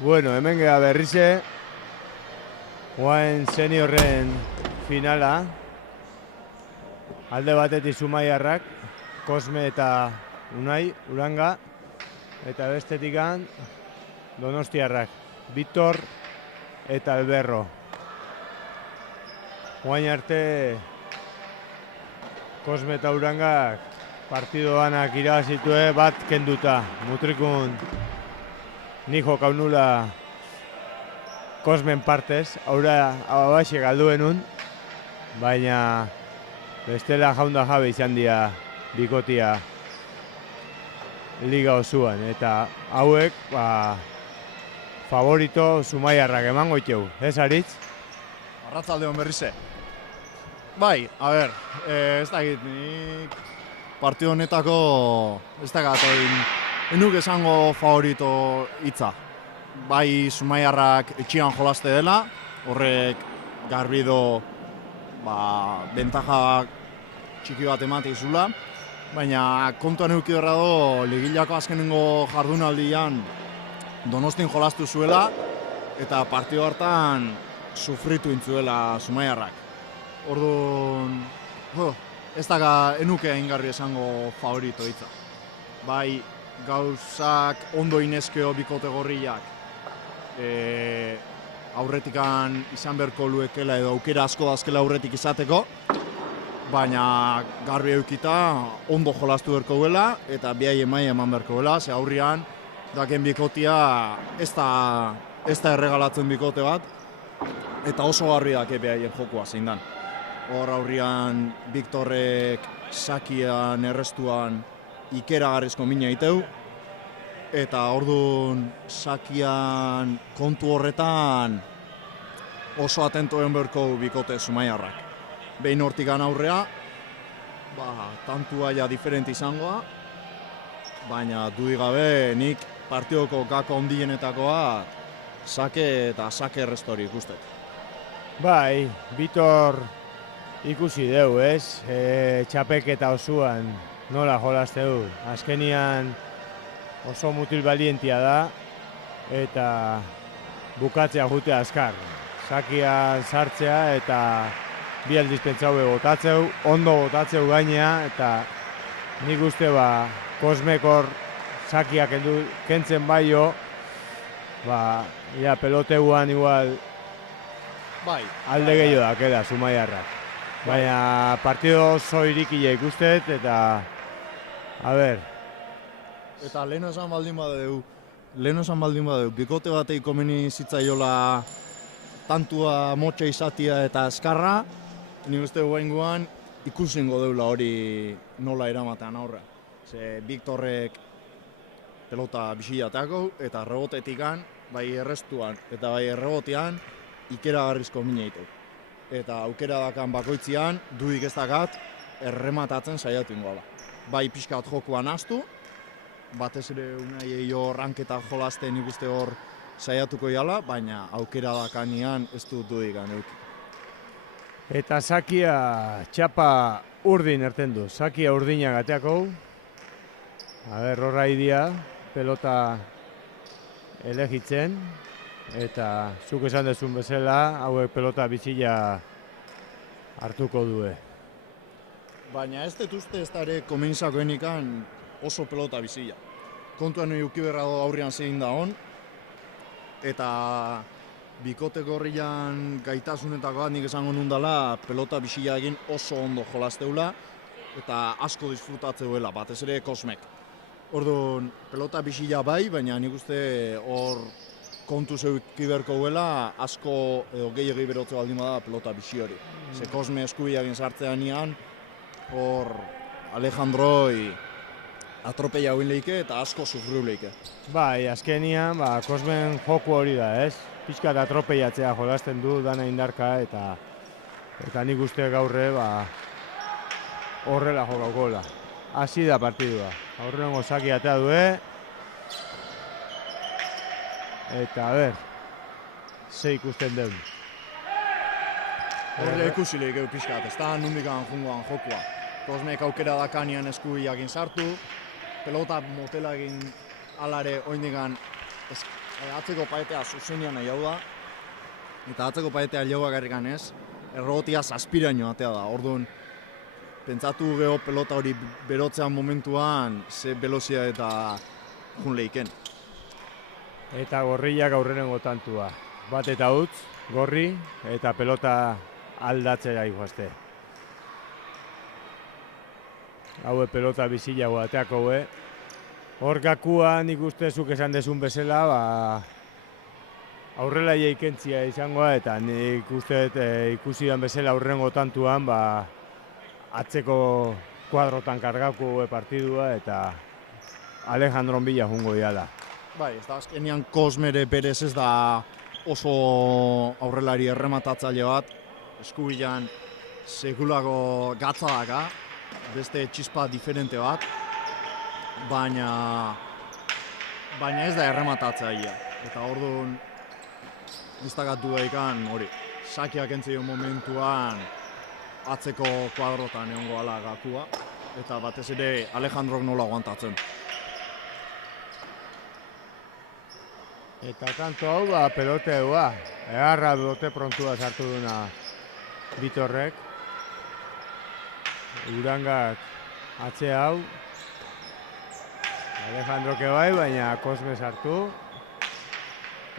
Bueno, hemen geha berrize, guain seniorren finala, alde batetik Zumaiarrak, Kosme eta Unai, Uranga, eta bestetikan Donostiarrak, Victor eta Alberro. Guain arte, Kosme eta Urangak partidoanak irabazitue bat kenduta. Mutrikun ni jokaunula Kosmen partez, aurra abaxe galduenun, baina bestela jaunda jabe izan dira bikotia liga osuan, eta hauek favorito Zumaiarrak emango iteu, ez Aritz? Arratzalde hon berrize. Bai, a ber, ez dakit, nik partido honetako ez dakit enuk esango favorito hitza. Bai Zumaiarrak etxian jolaste dela, horrek garbido bentaja txiki bat ematik zula, baina kontuan eduki berra do, ligilako azkenengo jardunaldian Donostin jolastu zuela, eta partido hartan sufritu intzuela Zumaiarrak. Orduan, ez daka enuke ingarri esango favorito hitza. Bai, gauzak ondo inezkeo bikote gorriak, aurretikan izan beharko luekela edo aukera asko dazkela aurretik izateko, baina garbi eukita ondo jolastu beharko duela eta biai emai eman beharko duela, ze aurrian daken bikotia ez da erregalatzen bikote bat, eta oso garbi dake biaien jokua zein dan. Hor aurrian Victorrek sakian errestuan ikeragarrizko mina iteu, eta orduan sakian kontu horretan oso atento egin beharko bikote Zumaiarrak. Behin hortikan aurrea, tantua ja diferente izangoa, baina dudik gabe nik partidoko gako ondienetakoa sake eta sake errestori ikustet. Bai, Vitor ikusi deu, ez? Txapeketa osuan nola jolazte du. Azkenian oso mutil balientia da, eta bukatzea jutea azkar. Sakian sartzea eta bi aldiz pentsaue botatzeu, ondo botatzeu gainea, eta nik uste Kosmekor sakiak kentzen baio, peloteuan igual alde gehiago dakela Zumaiarrak. Baina partido oso irikile ikustet, eta Eta lehen esan baldin badeu, bikote batei komeni zitzaiola tantua motxa izatia eta eskarra, ni uste guaingoan ikusingo deula hori nola eramatean aurra. Ze Victorrek pelota bisilateako eta rebotetikan, bai errestuan eta bai errebotean, ikeragarrizko mina itek. Eta aukera dakan bakoitzian, dudik ez dakat, errematatzen saiatu ingoala. Bai pixkat jokuan astu, batez ere Unai hor ranketa jolasten ikuste hor saiatuko jala, baina aukera dakanean ez dut dudikan euki. Eta sakia txapa urdin erten du. Sakia urdina gateako. Horra idia, pelota elegitzen. Eta zuk esan dezun bezala, hauek pelota bizila hartuko due. Baina ez dut uste ez dara komenizakoenikan oso pelota bizila. Kontuan euki berra aurrian zein da hon, eta bikote gorrian gaitasunetako bat nik esango nundala pelota bizila egin oso ondo jolasteula eta asko disfrutatzeuela, batez ere Kosmek. Orduan, pelota bizila bai, baina nik uste hor kontu zeuki berko duela asko edo gehiagi berotze baldin bada pelota bizi hori. Ze Kosme eskubiak sartzean nian, hor Alejandroi atropella hauin leike eta asko sufriu leike. Bai, azkenian, Kosmen joku hori da, ez? Pixkat atropeiatzea jolasten du, dana indarka, eta nik uste gaurre, horrela jokaukola. Hasi da partidua. Aurrengo saki atea due. Eta, ze ikusten den. Horrela ikusi leikeu pixkat, ez da nundikan jungoan jokua. Kosmek aukera dakanian eskubiakin sartu, pelota motela egin alare oindikan atzeko paetea zuzenean nahi hau da, eta atzeko paetea jau bakarrikan ez, errobotia zazpiraino atea da, orduan, pentsatu geho pelota hori berotzean momentuan, ze belozia eta jun lehiken. Eta gorriak aurrenengo tantua. Bat eta utz, gorri, eta pelota aldatzera iguazte. Haue pelota bizilago ateako hue. Hor gakua nik uste zuk esan desun bezala, aurrela jaikentzia izangoa, eta nik uste ikusi dan bezala aurrengo tantuan, atzeko kuadrotan kargako partidua, eta Alejandron bila jungo diala. Bai, ez da azkenean Kosmere berez ez da oso aurrelari errematatzaile bat, eskubilan sekulako gatzadaka, beste txispa diferente bat, baina ez da errematatzailea. Eta orduan destacatu daikan hori, sakiak entzio momentuan atzeko kuadrotan egongo ala gakua, eta batez ere Alejandrok nola aguantatzen. Eta kanto hau, pelote egoa. Egarra dote prontua sartu duna Bitorrek. Urangak atze hau. Alejandroke bai, baina Kosme sartu.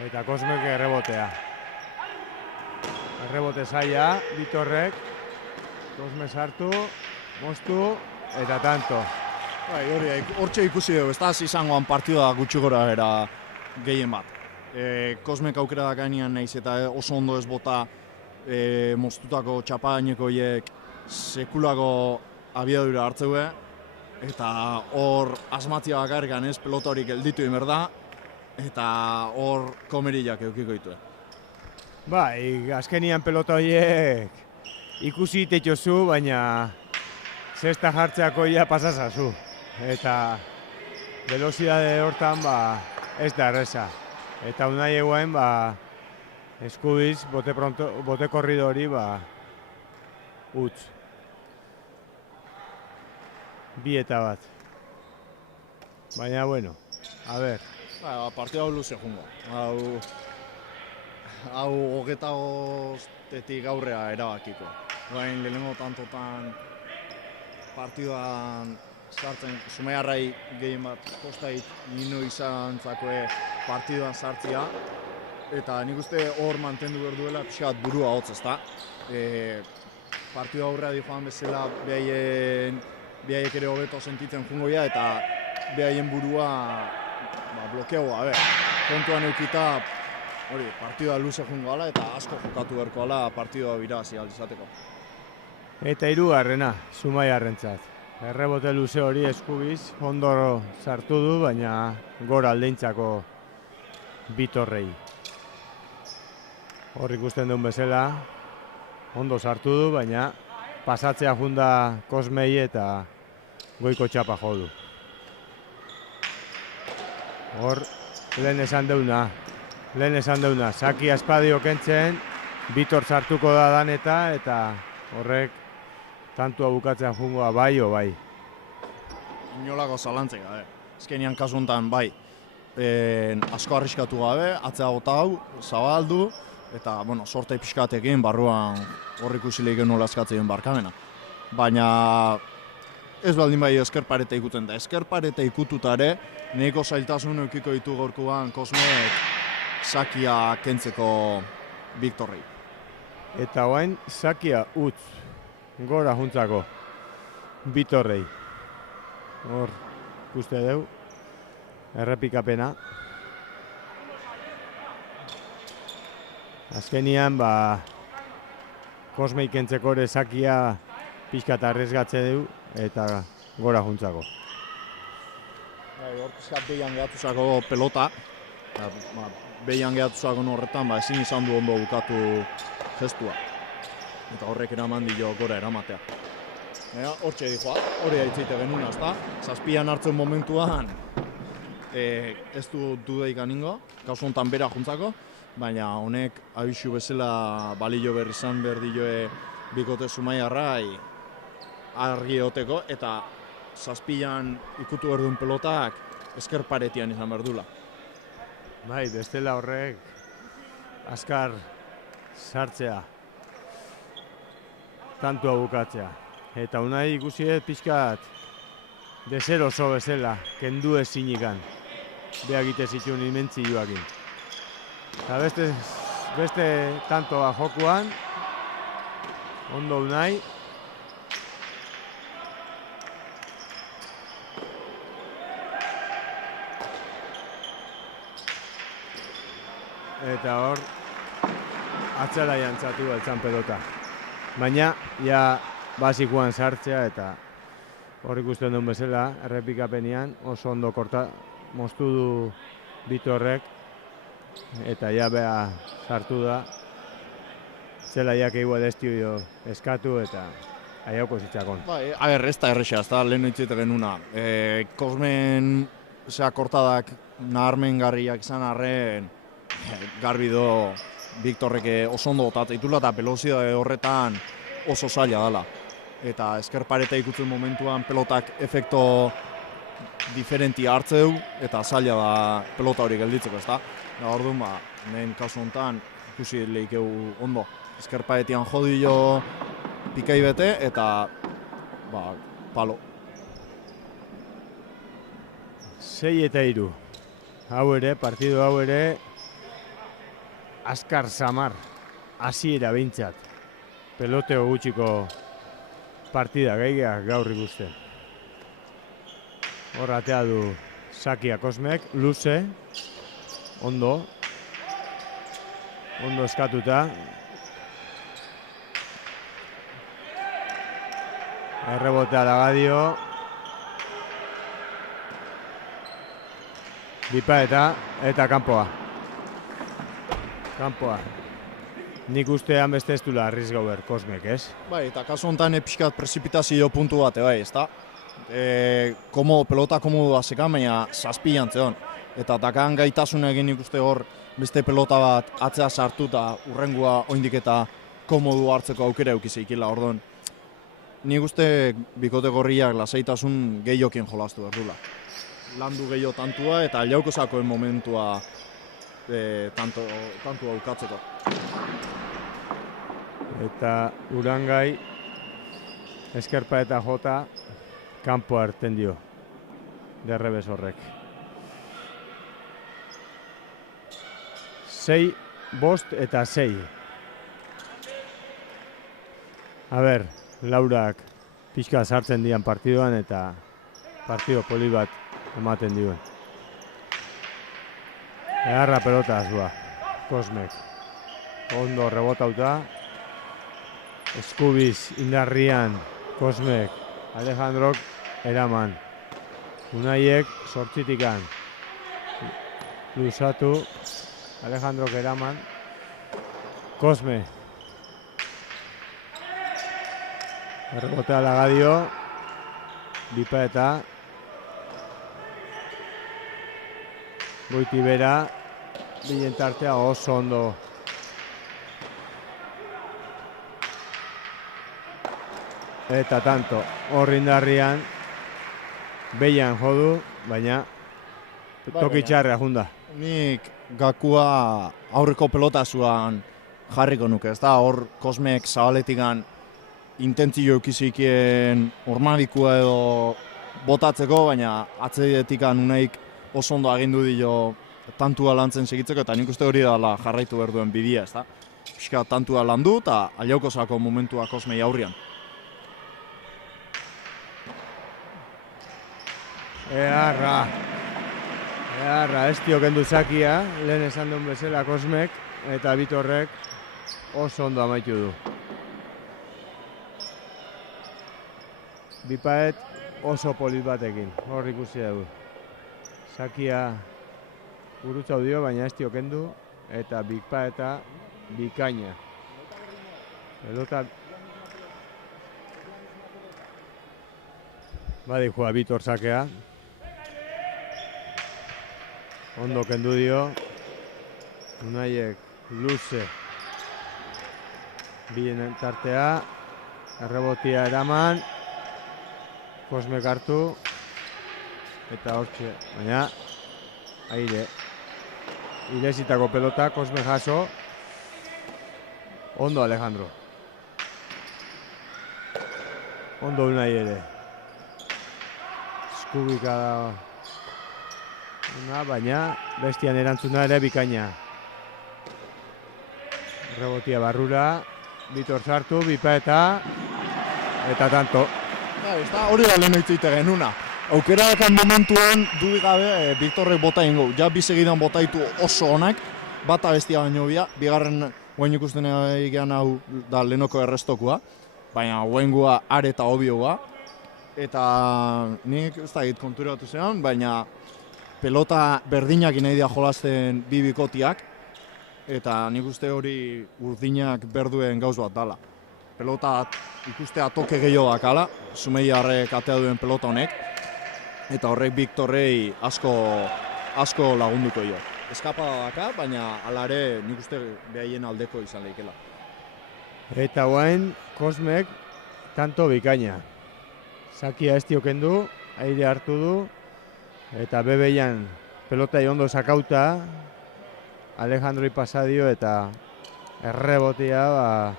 Eta Kosmek errebotea. Errebote zaila, Bitorrek. Kosme sartu, moztu, eta tanto. Bai, hori, hortxe ikusi dugu, ez da izangoan partida gutxi gora era gehien bat. Kosmek aukera dakainean naiz eta oso ondo ez bota moztutako txapaineko hiek sekulako abiadura hartzeue, eta hor asmatzia bakarrikan ez pelota hori gelditu egin da, eta hor komerillak eukiko ditue. Bai, azkenian pelota horiek ikusi itetxozu, baina zesta jartzeako ia pasazazu. Eta velozidade hortan ez da erreza. Eta unai eguen eskubiz, bote korridori utz. Bi eta bat. Baina, bueno, a ber. Partida hau luze jungo. Hau hogeta bostetik aurrea erabakiko. Gain lehenengo tantotan partiduan sartzen, Zumaiarrai gehien bat kostait nino izan zakoe partiduan sartzia, eta nik uste hor mantendu behar duela pixkat burua hotz, ezta? Partidua aurrea di joan bezala behaiek ere hobeto sentitzen jungoia, eta behaien burua blokeagoa, kontuan eukita hori, partidua luze jungo ala eta asko jokatu beharko ala partidua birazi izateko. Eta hirugarrena, Zumaiarrentzat. Errebote luze hori eskubiz, ondo sartu du, baina gora aldeintzako Bitorrei. Hor ikusten duen bezala, ondo sartu du, baina pasatzea junda Kosmei eta goiko txapa jo du. Hor, lehen esan deuna, Saki Aspadio kentzen, Bitor sartuko da daneta, eta horrek tantua bukatzen jungoa bai o bai. Inolako zalantzek gabe. Azkenean kasu honetan bai. Asko arriskatu gabe, atzea bota hau, zabaldu, eta sorte pixkatekin barruan horrik usileik nola eskatzen barkamena. Baina ez baldin bai esker pareta ikuten da. Esker pareta ikututare, nahiko zailtasun eukiko ditu gorkuan Kosmek Sakia kentzeko Bitorrei. Eta oain Sakia utz. Gora juntzako Bitorrei. Hor, ikuste deu, errepikapena. Azkenian, Kosmei kentzeko ere Sakia pixka eta arrezgatze deu, eta gora juntzako. Hor pixkat behian gehatuzako pelota. Behian gehatuzako horretan, ezin izan du ondo bukatu gestua. Eta horrek eraman dio gora eramatea. Hortxe dihoa, hori haitzeite genuen, ezta? Zazpian hartzen momentuan ez du dudaik aningo, kauzu honetan bera juntzako, baina honek abisu bezala balio berri izan behar dioe bikote Zumaiarrai argi egoteko, eta zazpian ikutu behar duen pelotak esker paretian izan behar dula. Bai, bestela horrek azkar sartzea, tantua bukatzea. Eta unai ikusi pixkat deseroso bezala, kendu ezinikan. Beha egite zituen imentzioakin. Eta beste tantoa jokuan, ondo unai. Eta hor, atzara jantzatu beltzan pelota. Baina, ja basikoan sartzea eta hor ikusten duen bezala, errepikapenean oso ondo moztu du Bitorrek eta ja beha sartu da. Zela jak igual estio eskatu eta aiauko zitzakon. Ez da errexea, ez da lehen hitzitek genuna. Kosmen kortadak naharmengarriak izan arren, garbi do Bitorrek oso ondo botatzen ditula eta velozidade horretan oso zaila dela. Eta eskerpareta ikutzen momentuan pelotak efekto diferenti hartzeu eta zaila da pelota hori gelditzeko, ezta? Orduan, lehen kasu honetan ikusi lehikeu ondo. Eskerparetian jodio pikai bete eta palo. 6-3. Partidu hau ere azkar samar, hasiera behintzat. Peloteo gutxiko partida gehiago gaur ikusten. Hor atea du Sakia Kosmek, luze, ondo eskatuta. Errebotea Lagadio. Bipa eta kanpoa. Nik ustean beste ez dula arriz gauer Kosmek, ez? Bai, eta kasu honetan pixkat prezipitazio puntu bate, bai, ezta? Pelota komodoa zekan, baina zazpian zeon. Eta dakan gaitasuna egin ikuste hor beste pelota bat atzea sartu eta urrengua oindik eta komodu hartzeko aukera eukizeikila, orduan. Nik uste bikote gorriak lasaitasun gehiokin jolastu behar dula. Landu gehiago tantua eta aliauko zakoen momentua tantua aukatzeko. Eta Urangai, Eskerpa eta Jota kanpo hartzen dio derrebez horrek. 6, 5 eta 6. Laurak pixka sartzen dian partiduan eta partido poli bat ematen duen. Egarra pelota azua, Kosmek. Ondo rebotauta. Eskubiz indarrian Kosmek, Alejandrok eraman. Unaiek sortzitikan. Luzatu, Alejandrok eraman. Kosme. Errebotea Lagadio. Bipa eta Goiti bera. Bilen tartea oso ondo. Eta tanto, horrindarrian behian jodu, baina tokitxarrea junda. Nik Gakua aurreko pelotazuan jarriko nuke, ez da? Hor Kosmek zabaletikan intentzio eukizikien ormadikua edo botatzeko, baina atzedetikan unaik oso ondo agindu dio tantua lantzen segitzeko, eta nik uste hori dela jarraitu behar duen bidea, ez da? Pixka tantua landu eta aliaukozako momentua Kosmei aurrian. Eharra, ez dio kendu Sakia, lehen esan duen bezala Kosmek, eta Bitorrek oso ondo amaitu du. Bipaet oso polit batekin, hor ikusi dugu. Sakia gurutzau dio, baina ez dio kendu, eta Bipaeta bikaina. Pelota badikua Bitor Sakea. Ondo kendu dio. Unaiek luze. Bien tartea. Errebotia eraman. Kosmek hartu. Eta hortxe, baina aire. Iresitako pelota, Kosme jaso. Ondo Alejandro. Ondo Unai ere. Eskubika da. Baina bestian erantzuna ere bikaina. Rebotia barrura. Bitor sartu, bipa eta tanto. Hori da lehen eitzeite genuna. Aukera dekan momentuan dudik gabe Victorrek bota ingo. Ja bi segidan botaitu oso onak. Bata bestia baino bia. Bigarren guain ikusten egean hau da lehenoko errestokua. Baina guaingua are eta obioa. Eta nik ez da egit konturatu zean, baina pelota berdinak nahi dira jolasten bi bikotiak. Eta nik uste hori urdinak berduen gauz bat dala. Pelota ikustea toke gehiago dakala, Zumeiarrek atea duen pelota honek. Eta horrek Victorrei asko lagunduko jo. Eskapada daka, baina hala ere nik uste behaien aldeko izan lehikela. Eta guain, Kosmek tanto bikaina. Sakia ez diokendu, aire hartu du, eta bebeian pelota ondo sakauta, Alejandroi pasadio eta errebotia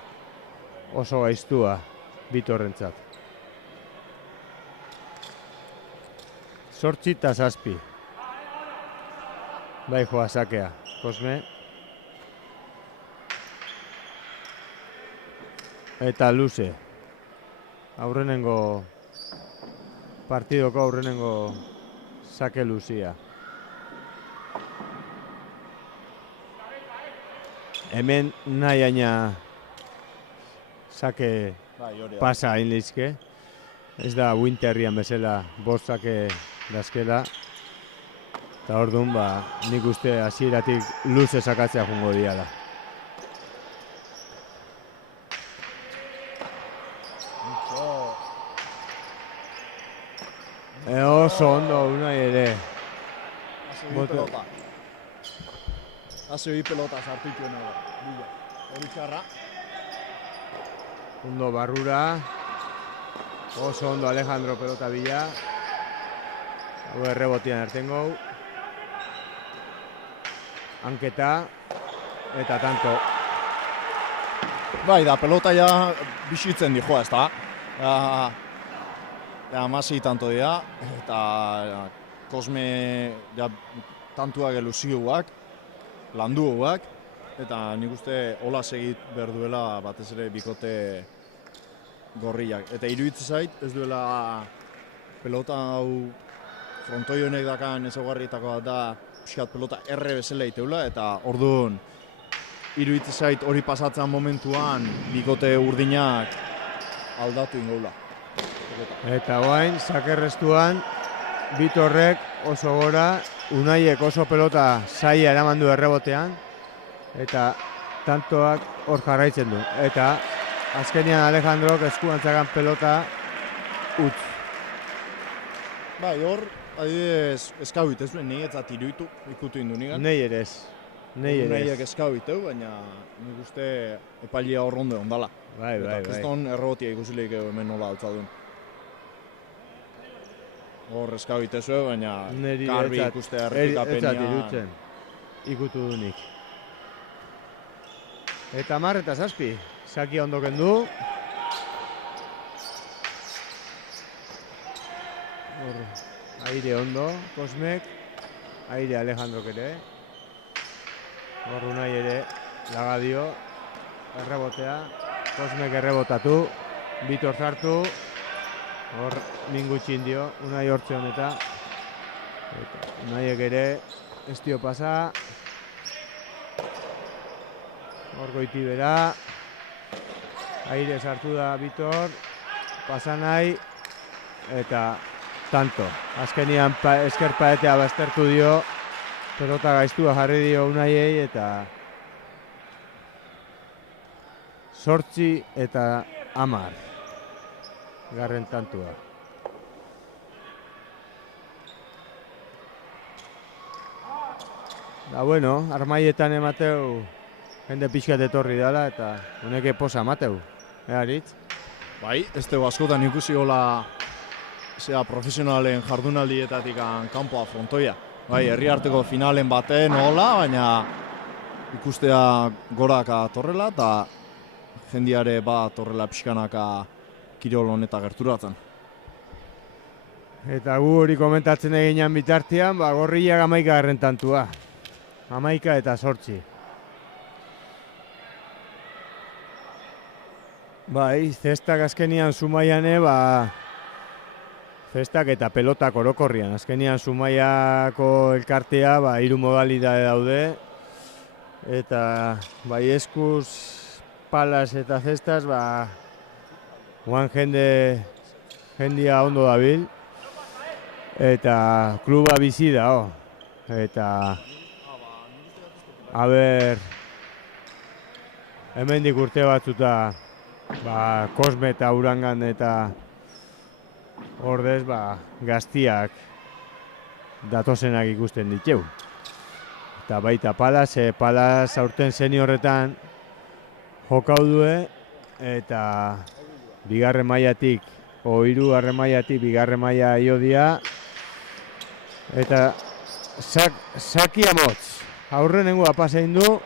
oso gaiztua Bitorrentzat. 8 eta 7. Bai joa sakea, Kosme. Eta luze. Partidoko aurrenengo sake luzia. Hemen nahi aina sake pasa hain lehizke. Ez da Winterrian bezala bost sake dazkela. Eta orduan, nik uste hasieratik luze sakatzea jungo diala. Oso ondo Unai ere. Haze bi pelota sartu ituen hori txarra. Ondo barrura. Oso ondo Alejandro pelota bila. Hau errebotian ertengo. Hanketa. Eta tanto. Bai, da pelota ja bisitzen di joa, ez da? Amasi tanto dira, eta Kosme tantuak eluzioak, landuoak, eta nik uste hola segit behar duela batez ere bikote gorriak. Eta iruditzen zait, ez duela pelota hau frontoi honek dakan ezaugarrietako bat da pixkat pelota erre bezala iteula, eta orduan iruditzen zait hori pasatzen momentuan bikote urdinak aldatu ingoula. Eta guain, sakerrestuan, Bitorrek oso gora, Unaiek oso pelota zaila eraman du errebotean, eta tantoak hor jarraitzen du. Eta azkenian Alejandrok eskubantzakan pelota utz. Bai, hor, adibidez, eskauit ez duen niretzat iruditu, ikutu indu nigan. Nei ere ez. Unaiek eskauiteu, baina nik uste epailia hor ondo ondala. Bai. Eta kriston errobotia ikusileik hemen nola altza duen. Hor eskabitezue, baina garbi ikuste errepikapenia. Etzat irutzen, ikutu dunik. Eta 10 eta 7, Sakia ondo kendu. Hor, aire ondo, Kosmek, aire Alejandrok ere. Hor Unai ere, lagadio, errebotea, Kosmek errebotatu, Bitor sartu. Hor mingutxin dio, Unai hortze honeta. Unaiek ere ez dio pasa. Hor goiti bera. Aire sartu da Bitor. Pasa nahi. Eta tanto. Azkenian esker paetea baztertu dio. Pelota gaiztua jarri dio Unaiei eta 8 eta 10. Garren tantua. Da bueno, armaietan emateu jende pixkat etorri dela eta honeke posa emateu. Earitz? Bai, ez dugu askotan ikusi hola profesionalen jardunaldietatik kanpoa frontoia. bai, herriarteko finalen baten hola, baina ikustea goraka torrela eta jendiare bat torrela pixkanaka kirol honeta gerturatzen. Eta gu hori komentatzen eginean bitartean, Gorriak 11. tantua. 11 eta 8. Bai, zestak azkenian Zumaiane, zestak eta pelotak orokorrian. Azkenian Zumaiako elkartea 3 modalidade daude. Eta bai eskuz, palas eta zestas, guan jendia ondo dabil. Eta kluba bizi da, Eta hemendik urte batzuta Kosme eta Urangan eta ordez gaztiak datozenak ikusten diteu. Eta baita Palas aurten seniorretan jokau due eta bigarren mailatik hirugarren mailatik bigarren maila iodia eta sakia motz. Aurrenengoa pasein du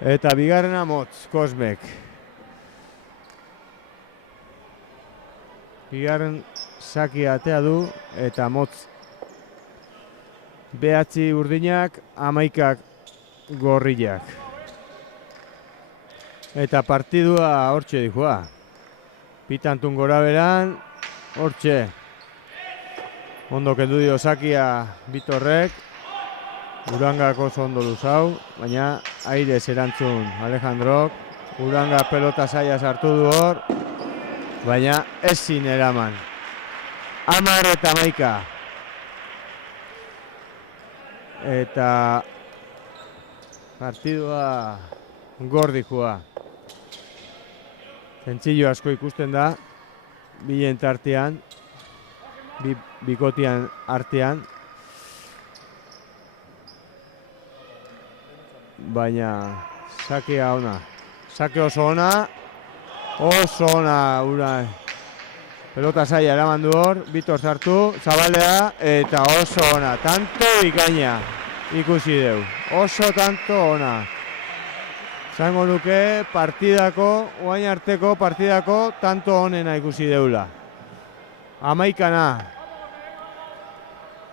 eta bigarrena motz Kosmek. Bigarren sakia atea du eta motz 9 urdinak, 11 gorriak. Eta partidua hortxe dikoa. Pitantun gora beran, hortxe. Ondo kendu dio sakia Bitorrek. Urangak oso ondo luzau, baina airez erantzun Alejandrok. Uranga pelota saia sartu du hor, baina ezin eraman. 10 eta 11. Eta partidua gordikoa. Zentzillo asko ikusten da, bilen tartean, bikotian artean. Baina sakea ona. Sake oso ona, Uran. Pelota saia eraman du hor, Bitor sartu, Zabaldea, eta oso ona. Tanto bikaina ikusi deu. Oso tanto ona. Zango nuke partidako, oain arteko partidako tanto onena ikusi deula. 11.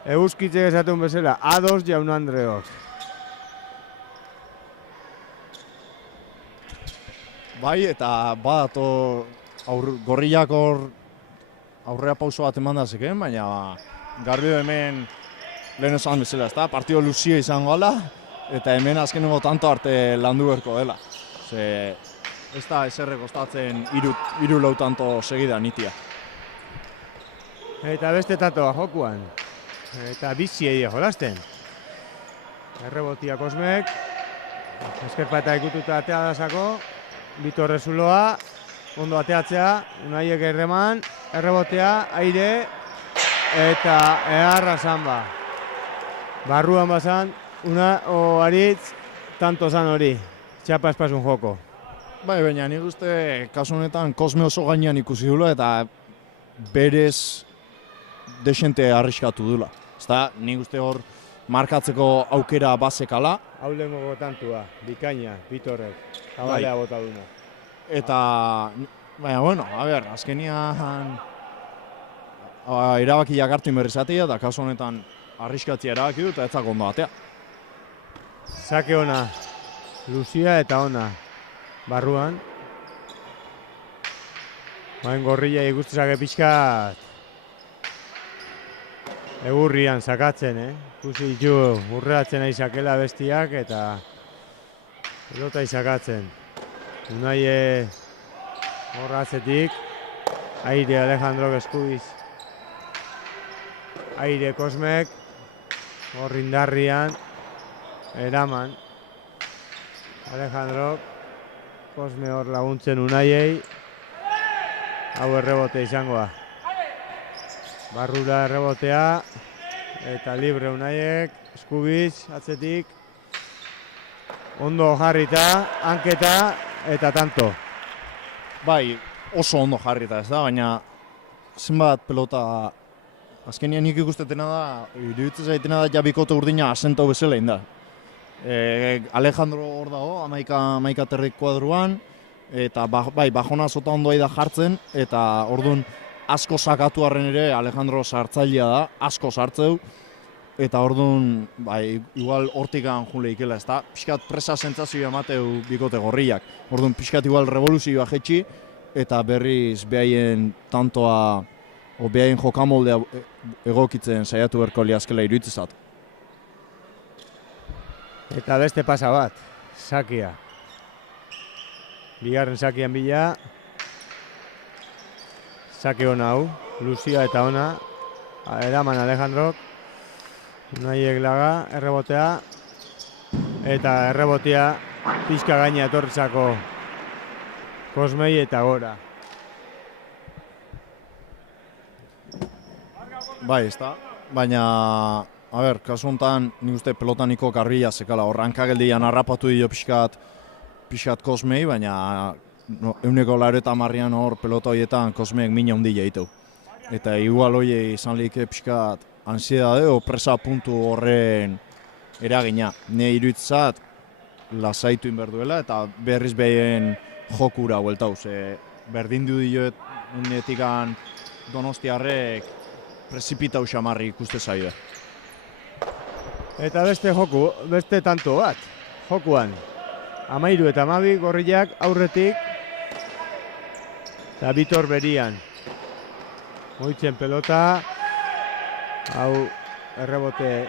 Euskitzek esatun bezala, A2 jaun Andreok. Bai, eta badato Gorriak hor aurrea pauso bat eman dazeken, baina garbi hemen lehen esan bezala, ezta? Partido luzia izango gala, eta hemen azkenengo tanto arte landu berko dela. Ze ez da eserre kostatzen 3 tanto segida nitia. Eta beste tatoa jokuan. Eta bizi egia jolasten. Errebotia Kosmek. Eskerpata ikututa atea dazako. Bitorre zuloa. Ondo ateatzea. Unaiek erreman. Errebotea. Aire. Eta eharra zanba. Barruan bazan. Aritz. Tanto zan hori. Txapa espasun joko. Bai, baina nik uste kasu honetan Kosme oso gainean ikusi dula eta berez desente arriskatu dula. Ezta, nik uste hor markatzeko aukera bazekala. Hau lehenko tantua, bikaina, Bitorrek, Zabalea bota duna. Eta, baina, bueno, azkenian erabakiak hartu inberrizatia eta kasu honetan arriskatzea erabaki du eta ez zako ondo atea. Sake ona, luzia eta ona, barruan. Bain Gorria ikustezake pixkat egurrian sakatzen, Ikusi ditu urreatzen aizakela bestiak eta pelota izakatzen. Unaie horratzetik, aire Alejandrok eskubiz. Aire Kosmek, hor indarrian, eraman. Alejandrok, Kosme hor laguntzen Unaiei. Hau errebote izangoa. Barrura errebotea. Eta libre Unaiek, eskubiz, atzetik. Ondo jarrita, hanketa eta tanto. Bai, oso ondo jarrita ez da, baina zenbat pelota azkenean nik ikustetena da, iruditzen zaitena da jabikote urdina asentau bezala inda. Alejandro hor dago, 11 terrik kuadruan, eta bai, bajona zota ondoi da jartzen, eta orduan asko sakatu arren ere Alejandro sartzailea da, asko sartzeu, eta orduan, bai, igual hortikan jule ikela, ez da, pixkat presa sentsazioa emateu bikote gorriak. Orduan, pixkat igual revoluzioa jetxi, eta berriz behaien tantoa, o behaien jokamoldea egokitzen saiatu berko liazkela iruditzezat. Eta beste pasa bat, sakia. Bigarren sakian bila, sake hona hau, Lucia eta hona, eraman Alejandrok, nahiek laga, errebotea, eta errebotea pixka gaina etorrizako Kosmei eta gora. Bai, ez da, baina, a ber, kasu honetan, nik uste pelotaniko karbila zekala, horranka geldian harrapatu dio pixkat Kosmei, baina euneko 90 hor pelota horietan Kosmeek mina handia ditu. Eta igual horiei izan lehike pixkat ansiedade o presa puntu horren eragina. Ne iruditzat lasaitu inberduela eta berriz behien jokura bueltau. Berdindu dioet unetikan Donostiarrek prezipitau xamarri ikuste zaio. Eta beste tanto bat, jokuan. 13 eta 12 gorriak aurretik, eta Bitor berian. Moitzen pelota, hau errebote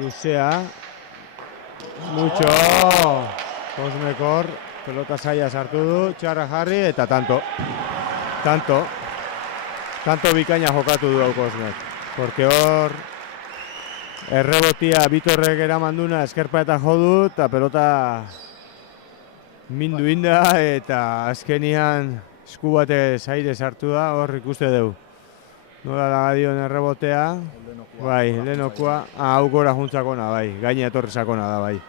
luzea, mucho, Kosmekor, pelota saia sartu du, txarra jarri eta tanto bikaina jokatu du hau Kosmek. Porque hor errebotia Bitorrek eramanduna eskerpa eta jodu eta pelota mindu inda eta azkenian esku batez aire sartu da, hor ikuste dugu. Nola lagadion errebotea, bai, lehenokua, hau gora juntzakona, bai, gaina etorri sakona da, bai.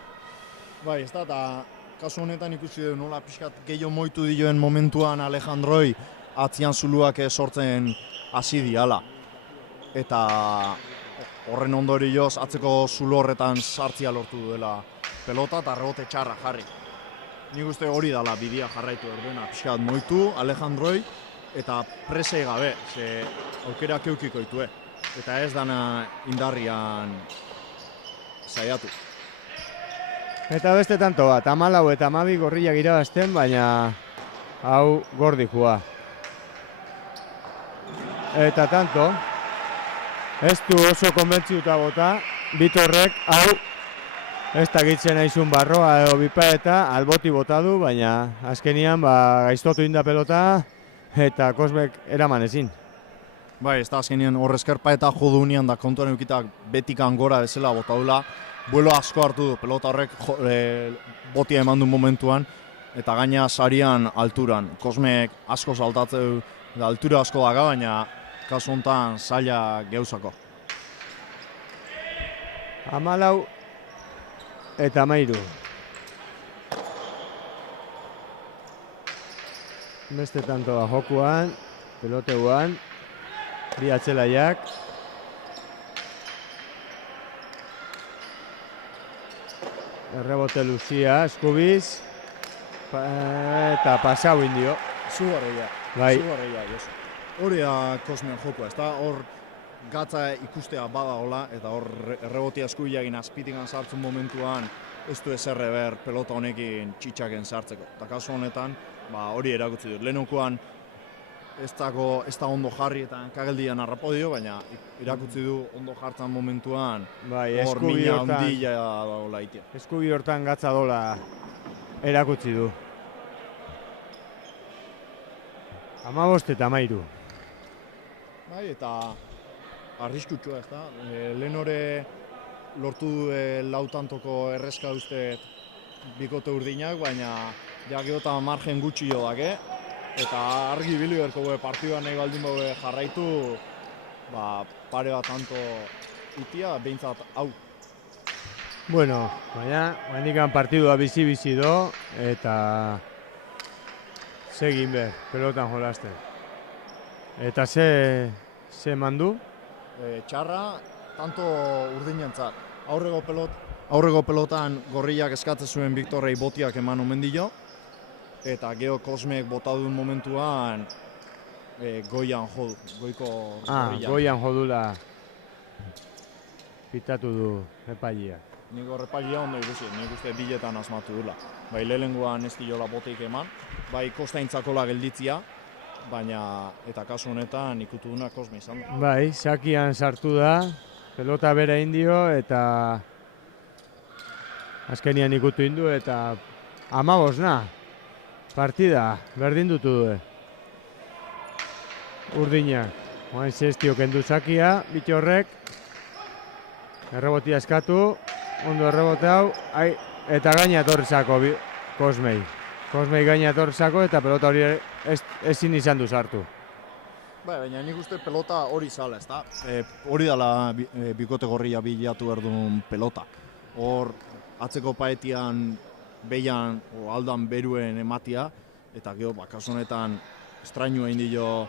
Bai, ez da, eta kasu honetan ikusi dugu nola pixkat gehiago moitu dioen momentuan Alejandroi atzian zuluak sortzen hasi diala. Eta horren ondorioz atzeko zulo horretan sartzia lortu duela pelota eta rebote txarra jarri. Nik uste hori dala bidea jarraitu erduena, pixkat moitu Alejandroi eta presei gabe, ze aukerak eukiko ditue. Eta ez dana indarrian saiatu. Eta beste tanto bat, 14 eta 12 gorriak irabazten, baina hau gordikua. Eta tanto, ez du oso konbentziuta bota, Bitorrek hau ez dakitzen aizun barroa edo bipa eta alboti bota du, baina azkenian gaiztotu inda pelota eta Kosmek eraman ezin. Bai, ez da azkenean horrezkerpa eta jodu unian da kontuan eukitak betikan gora bezala botaula, buelo asko hartu du, pelota horrek botia eman du momentuan, eta gaina sarian alturan. Kosmek asko saltatzeu, da altura asko daga, baina kasu honetan zaila geuzako. 14 eta 13. Beste tantoa jokuan, peloteuan, bi atzelaiak. Errebote Lucia, eskubiz, eta pasau indio. Zugarreia, bai. Josu. Hori da Kosmean jokua, ez da hor gatza ikustea badagola, eta hor errebotea eskubileagin azpitikan sartzen momentuan ez du ezer eber pelota honekin txitxaken sartzeko. Eta kasu honetan, hori erakutsi dut. Lehenokoan ez da ondo jarri eta kageldian harrapodio, baina irakutsi du ondo jartzen momentuan hor mina handia dagoela itea. Eskubi hortan gatza dola erakutsi du. 15 eta 13. Bai, eta arriskutsua ez da. Lehenore lortu du lautantoko errezka uste bikote urdinak, baina jakeota margen gutxi jo dake. Eta argi bili berko partidua nahi baldin baue jarraitu, pare bat tanto itia, behintzat hau. Bueno, baina handikan partidua bizi do, eta segin be, pelotan jolasten. Eta ze mandu? txarra, tanto urdinentzat. Aurrego pelotan gorriak eskatzen zuen Viktorrei botiak eman omen dio, eta geho Kosmek bota duen momentuan goian jodu, goiko gorriak. Goian jodula pitatu du epailea. Nik horrepailea ondo ikusi, nik uste biletan asmatu dula. Bai lehenengoan ez diola boteik eman, bai kostaintzakola gelditzia, baina eta kasu honetan ikutu duna Kosme izan da. Bai, sakian sartu da, pelota bera indio eta azkenian ikutu indu eta 15 partida berdin dutu du. Urdinak, oain zestio kendu sakia, Bittorrek, errebotia eskatu, ondo errebote hau, eta gaina etorrizako Kosmei. Kosmei gaina etorrizako eta pelota hori ezin izan du sartu. Baina nik uste pelota hori zala, ezta? Hori dela bikote gorria bilatu erdun pelota. Hor, atzeko paetian behian o aldan beruen ematia, eta geho, kasu honetan estrainu egin dio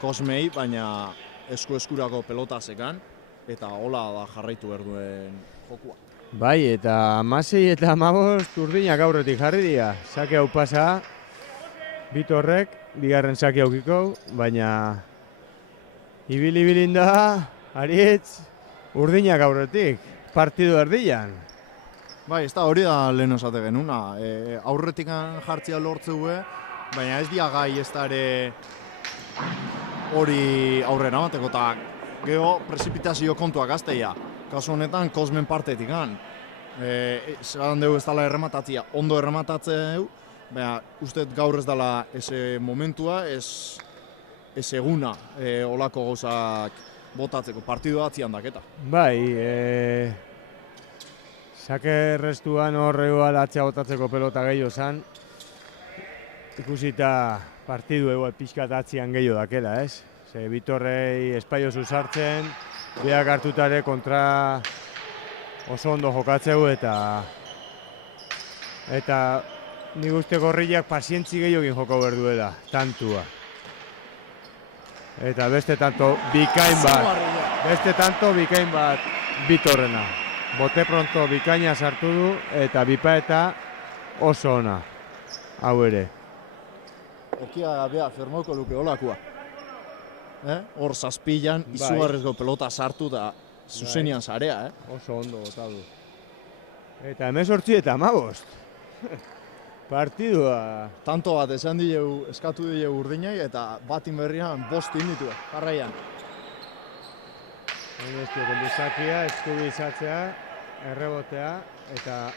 Kosmei, baina eskurako pelota zekan, eta hola da jarraitu berduen jokua. Bai, eta 16 eta 15 urdinak aurretik jarri dira. Sake hau pasa, Bittorrek, bigarren sake aukiko, baina ibil-ibilin da, Aritz, urdinak aurretik, partidu erdian. Bai, ez da hori da lehen esate genuna. Aurretik jartzea lortzeu, baina ez dia gai ez da ere hori aurrera mateko, eta geho prezipitazio kontuak azteia. Kasu honetan, Kosmen partetik gan. Zeran dugu ez dala errematatzea, ondo errematatzeu, baina uste gaur ez dala eze momentua, ez eguna olako gauzak botatzeko, partidu atzian daketa. Bai, sake errestuan horrego atzea botatzeko pelota gehiago zan, ikusita partidu egu pixkat atzian gehiago dakela, ez? Ze Bittorrei espaiozu sartzen, biak hartutare kontra oso ondo jokatzeu eta nik uste gorriak pazientzi gehiagin joko berduela, tantua. Eta beste tanto bikain bat Bittorrena. Bote pronto bikaina sartu du eta bipaeta oso ona, hau ere. Ekia bea, fermoko luke olakoa. Hor zazpilan, izugarrizko pelota sartu da zuzenian zarea, Oso ondo bota du. Eta 18 eta 15. Partidua. Tanto bat esan dileu, eskatu dileu urdinai eta batin berrian 5 ditu, jarraian. Honeztio kondizakia, eskubizatzea, errebotea eta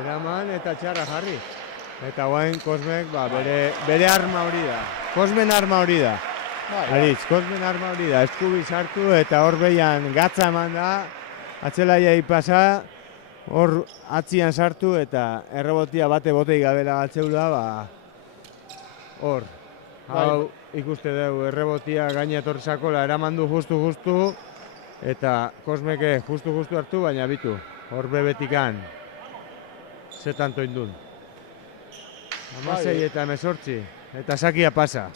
eraman eta txarra jarri. Eta guain Kosmek bere arma hori da. Kosmen arma hori da. Aritz, Kosmen arma hori da, eskubi sartu eta hor behian gatza eman da, atzelaiai pasa, hor atzian sartu eta errebotia bate botei gabela galtzeula, hor. Hau ikuste dugu, errebotia gaina etorrizakola eraman du justu, eta Kosmeke justu hartu, baina bitu, hor bebetikan, ze tanto indun. 16 eta 18, eta sakia pasa.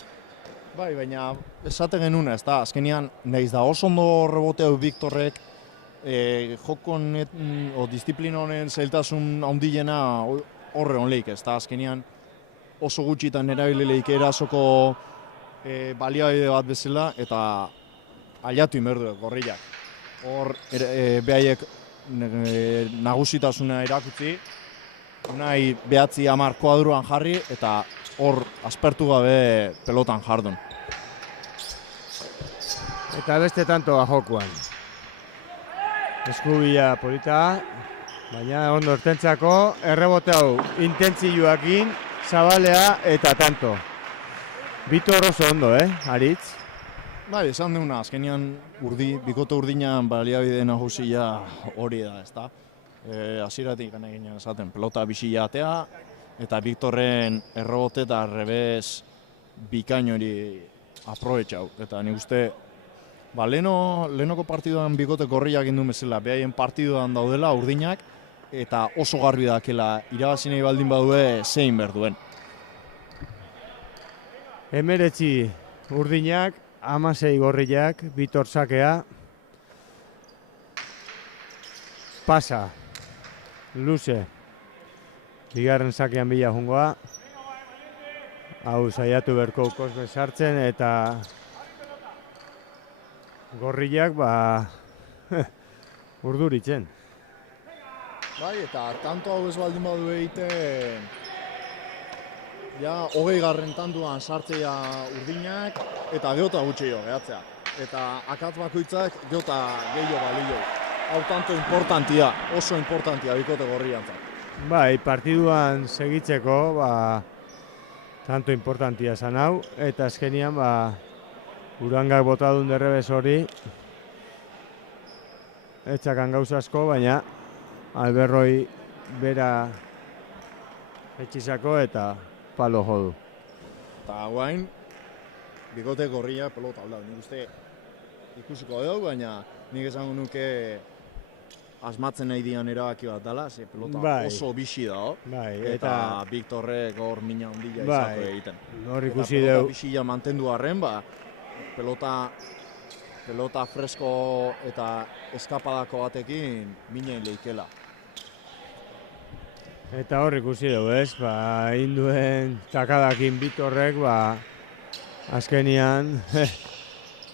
Bai, baina esate genuna, ez da, azkenian, nahiz da oso ondo rebotea Viktorrek, jokon o disiplina honen zailtasun handiena horre honleik, ez da, azkenian oso gutxitan erabilileik erasoko baliabide bat bezala, eta aliatu inberdu gorriak. Hor, behaiek nagusitasuna erakutzi, nahi 9-10 kuadruan jarri, eta hor aspertu gabe pelotan jardun. Eta beste tantoa jokuan. Eskubila polita, baina ondo ertentzako, errebote hau intentzioakin, zabalea eta tanto. Bittor oso ondo, Aritz? Bai, esan deuna, azkenian bikote urdinan baliabide nagusia hori da, ezta? Hasieratik egin esaten, pelota bisila atea, eta Viktorren errebote eta revés bikain hori aprobetxau. Eta nik uste, lehenoko partiduan bikote gorriak indu bezala, behaien partiduan daudela urdinak, eta oso garbi dakela irabazi nahi baldin badue zein berduen. 19 urdinak, 16 gorriak, Bitor sakea. Pasa, luze. Bigarren sakean bila jungoa. Hau saiatu berko Kosme sartzen eta gorriak urduritzen. Bai, eta tanto hau ez baldin badu egiten, ja, 20. tantuan sartzea urdinak, eta geota gutxio gehatzea. Eta akatz bakoitzak geota gehiago balio. Hau tanto importantia, oso importantia bikote gorriantzat. Bai, partiduan segitzeko, tanto importantia esan hau, eta azkenian, Urangak botadun derrebez hori, etxakan gauza asko, baina Alberroi bera etxizako eta palo jodu. Eta guain, bikote gorria pelota aldau. Nik uste ikusiko dugu, baina nik esango nuke asmatzen nahi dian erabaki bat dela, ze pelota oso bixi da, eta Viktorrek hor mina ondila izako egiten. Hor ikusi dugu. Pelota bixia mantendu arren, pelota fresko eta eskapadako batekin minen leikela. Eta hor ikusi dugu, ez? Induen takadakin Bitorrek, azkenian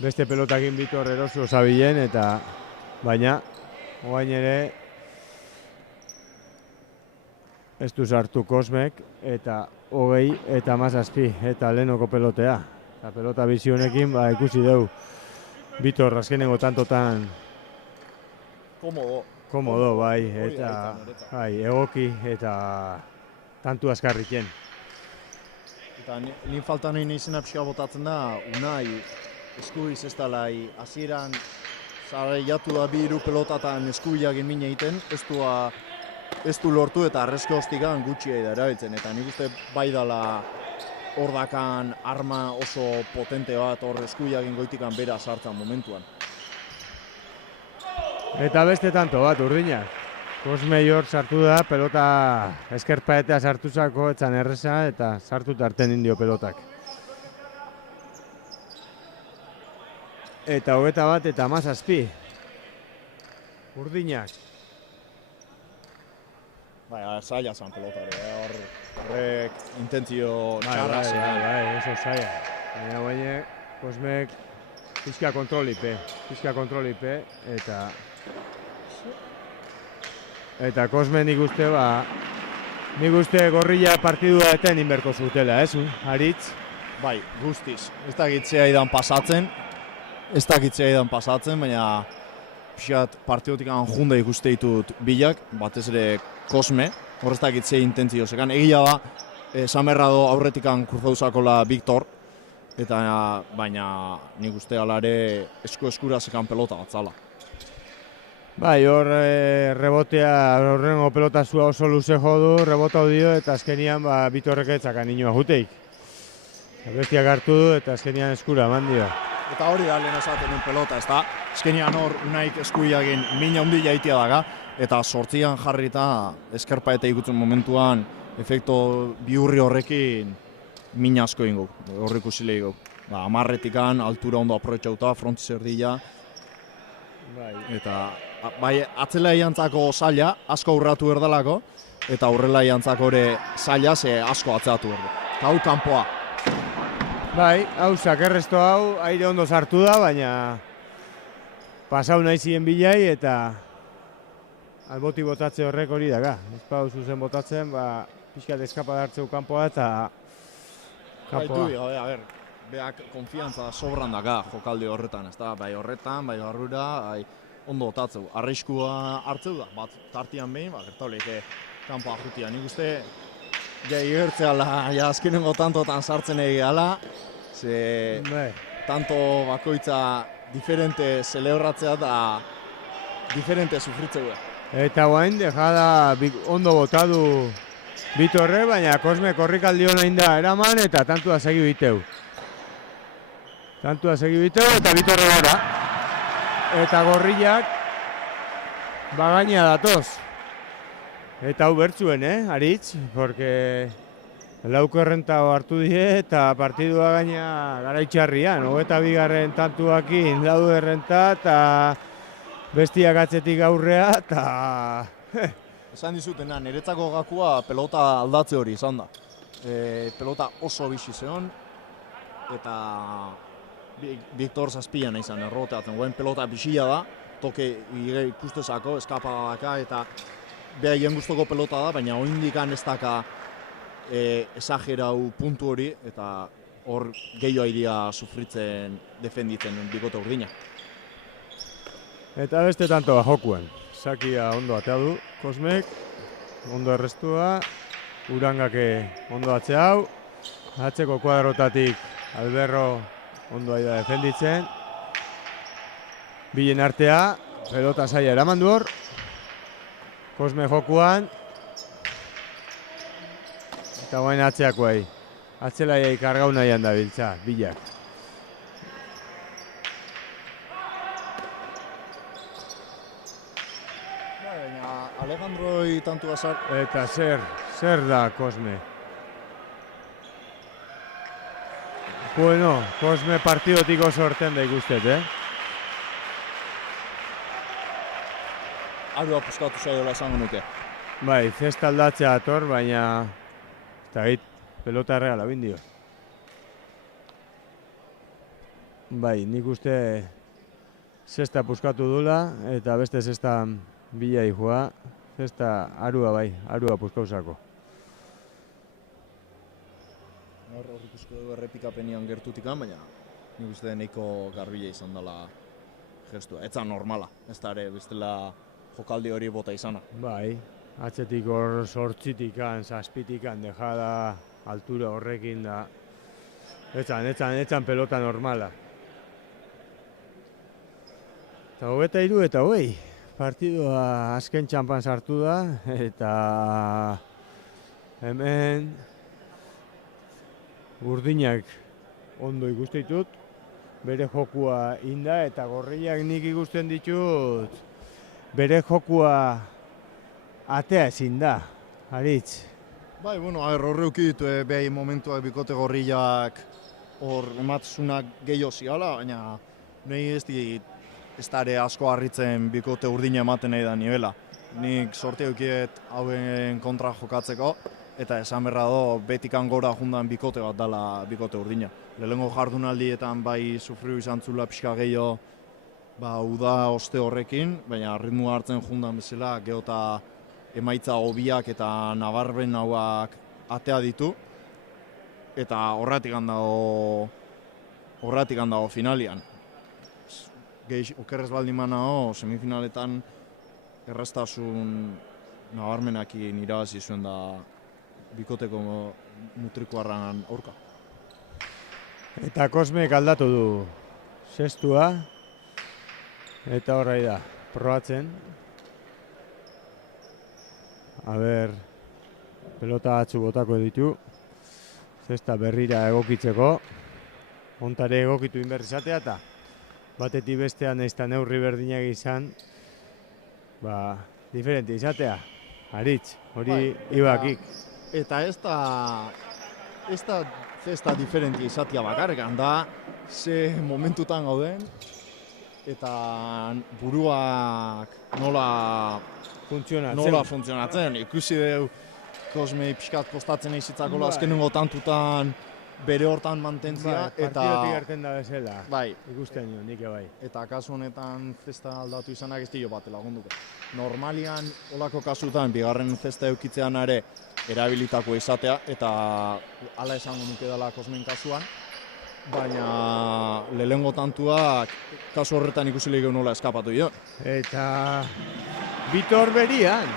beste pelotakin Bitor erosu osabilen, eta baina oain ere ez du sartu Kosmek, eta 20 eta 17 eta lehenoko pelotea. Eta pelota bizionekin ikusi dugu Bitor azkenengo tantotan komodo, bai, eta egoki eta tantu azkarriken. Eta nien faltan egin izena pixka botatzen da, Unai eskubiz ez dalai hasieran zaraiatu da 2 pelotatan eskubiak emine egiten, ez du lortu eta arrezko hostikan gutxia da erabiltzen. Eta nik uste bai dala hor dakan arma oso potente bat hor eskubiak goitikan bera sartzen momentuan. Eta beste tanto bat, urdinak. Kosme hor sartu da, pelota eskerpaetea sartu zako, etzan erreza, eta sartu tarten indio pelotak. Eta 21 eta 17. Urdinak. Zaila zan pelotari, horrek intentzio txarra zen. Bai, oso zaila. Baina Kosmek pixka kontrolipe, eta Kosme nik uste gorrilla partidua eten inberko zutela, ez? Aritz? Bai, guztiz. Ez dakitzea idan pasatzen, baina pixat partidotik junde ikuste ditut bilak, batez ere Kosme, hor ez dakitzea intentzio zekan. Egia da, Samerrado aurretikan kurfauzakola Viktor, eta baina nik uste alare eskura zekan pelota bat zala. Bai, hor rebotea, horrengo pelotazua oso luze jodu, rebota dio eta azkenian Bitorrek etzakan inoa juteik. Bestiak hartu du eta azkenian eskura eman dio. Eta hori da lehen esaten duen pelota, ez da? Azkenian hor Unaik eskuiagin mina hundi jaitia daga, eta sortzian jarrita eskerpaeta ikutzen momentuan efekto bihurri horrekin mina asko ingo, horri ikusile ingo. 10-etikan, altura ondo aprobetxauta, frontiz erdila. Eta atzela iantzako zaila, asko aurratu berdalako, eta aurrela iantzako ere zaila, ze asko atzeatu berdu. Eta hau kanpoa. Bai, hau sakerresto hau, aire ondo sartu da, baina pasau nahi ziren bilai eta alboti botatze horrek hori daga. Ez pau zuzen botatzen, pixkat eskapa dartzeu kanpoa eta kanpoa. Beak konfiantza sobran daga jokalde horretan, ez da? Bai horretan, bai barrura, ondo botatzeu. Arriskua hartzeu da, bat tartian behin, gertauleik kanpoa jutia. Nik uste, igertzeala, azkenengo tantotan sartzen egiala, ze tanto bakoitza diferente celebratzea da diferente sufritzeu da. Eta guain, dejada ondo botadu Bitorre, baina Kosme korrikaldi hona inda eraman eta tantua segi biteu. Eta Bitorre gara. Eta gorriak bagaina datoz. Eta hau bertzuen, Aritz, porque lauko errenta hartu die eta partidua gaina garaitxarrian, 22. tantuakin lauko errenta eta bestiak atzetik aurrea eta... Esan dizutena, niretzako gakua pelota aldatze hori izan da. Pelota oso bixi zeon eta Victor Zazpian izan erroteatzen, guen pelota bixia da, toke ikustezako, eskapadaka eta behaien guztoko pelota da, baina oindikan ez daka esagerau puntu hori eta hor gehiago iria sufritzen, defenditzen bikote urdina. Eta beste tantoa jokuen. Sakia ondo atea du, Kosmek, ondo errestua, Urangake ondo atze hau, atzeko kuadrotatik Alberro ondo aida defenditzen, bilen artea, pelota saia eraman du hor, Kosme jokuan, eta guain atzeakoai, atzelaiai kargau nahian da biltza, bilak. Alejandroi tantua zar... Eta zer da Kosme? Bueno, Kosme partidotiko sorten da ikustet, Arua puskatu zaiola esango nuke. Bai, zesta aldatzea ator, baina... Eta gait, pelota erregala bindio. Bai, nik uste zesta puskatu dula, eta beste zesta bila joa. Zesta arua bai, arua puskauzako. Hor ikusko dugu errepikapenian gertutikan, baina nik uste nahiko garbila izan dela gestua. Etza normala, ez da ere bestela jokaldi hori bota izana. Bai, atzetik hor sortzitikan, zazpitikan, dejada altura horrekin da. Etzan pelota normala. Eta 23 eta 20. Partidua azken txampan sartu da, eta hemen urdinak ondo ikustitut, bere jokua inda eta gorriak nik ikusten ditut bere jokua atea ezin da, Aritz. Bai, bueno, horre ukiditu behi momentuak bikote gorriak hor ematzunak gehiago ziala, baina nahi ez dare asko harritzen bikote urdina ematen nahi da nivela. Nik sorte eukiet hauen kontra jokatzeko, eta esan berra do, betikan gora jundan bikote bat dela bikote urdina. Lehengo jardunaldietan bai sufriu izan zula pixka gehiago uda oste horrekin, baina ritmua hartzen jundan bezala, geota emaitza hobiak eta nabarben hauak atea ditu, eta horretik handago finalian. Okerrez baldin manao, semifinaletan erraztasun nabarmenakin irabazi zuen da bikoteko mutrikuarran aurka. Eta Kosmek aldatu du zestua, eta horrai da, probatzen. Pelota batzu botako ditu, zesta berrira egokitzeko, ontare egokitu inberrizatea eta batetik bestean ez da neurri berdinak izan, diferente izatea, Aritz, hori ibakik. Eta ez da zesta diferente izatea bakarrik, da ze momentutan gauden, eta buruak nola funtzionatzen. Ikusi dugu Kosmei pixkat kostatzen egizitzako azkenengo tantutan bere hortan mantentzia, eta... Partidotik gerten da bezala, bai, ikusten nio, nik bai. Eta kasu honetan zesta aldatu izanak ez dio bat lagunduko. Normalian, olako kasutan, bigarren zesta eukitzean ere erabilitako izatea, eta hala esango nuke dela Kosmen kasuan, baina lehengo tantuak kasu horretan ikusi lehiko nola eskapatu dio. Eta Vitor Berian,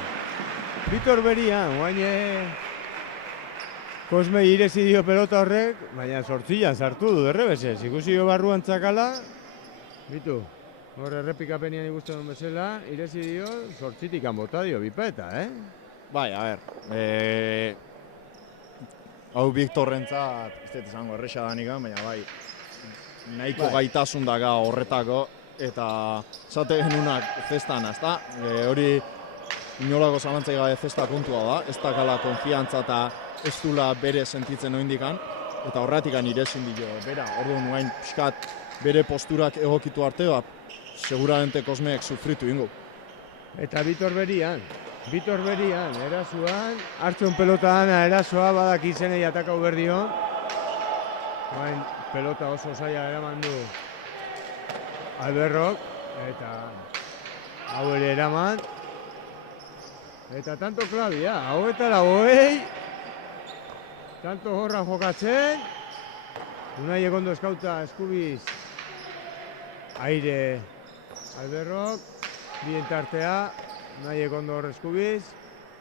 guain Kosme irezi dio pelota horrek, baina sortzilan sartu du derrebesez. Ikusi jo barruan txakala, bitu, hor errepikapenian ikusten duen bezala, irezi dio, sortzitikan bota dio bipeta, Bai, a ber, hau Victorrentzat, ez dut izango erresa danikan, baina bai, nahiko gaitasun daga horretako, eta zate genunak zestan, ezta? Hori inolako zalantzai gabe zesta kontua da, ez dakala konfiantza eta ez dula bere sentitzen oindikan, eta horretikan irezin dio, bera, orduan nuain pixkat bere posturak egokitu arte, seguramente Kosmeek sufritu ingo. Eta Bitor Berian, erasuan, hartzen pelotan, erasoa badak izenei atakau berdion. Bain, pelota oso zaila eraman du Alberrok, eta hau ere eraman. Eta tanto klabia, hau eta lagoei, tanto gorra jokatzen. Unai egondo eskauta eskubiz aire Alberrok, bien tartea, Unai egondo hor eskubiz,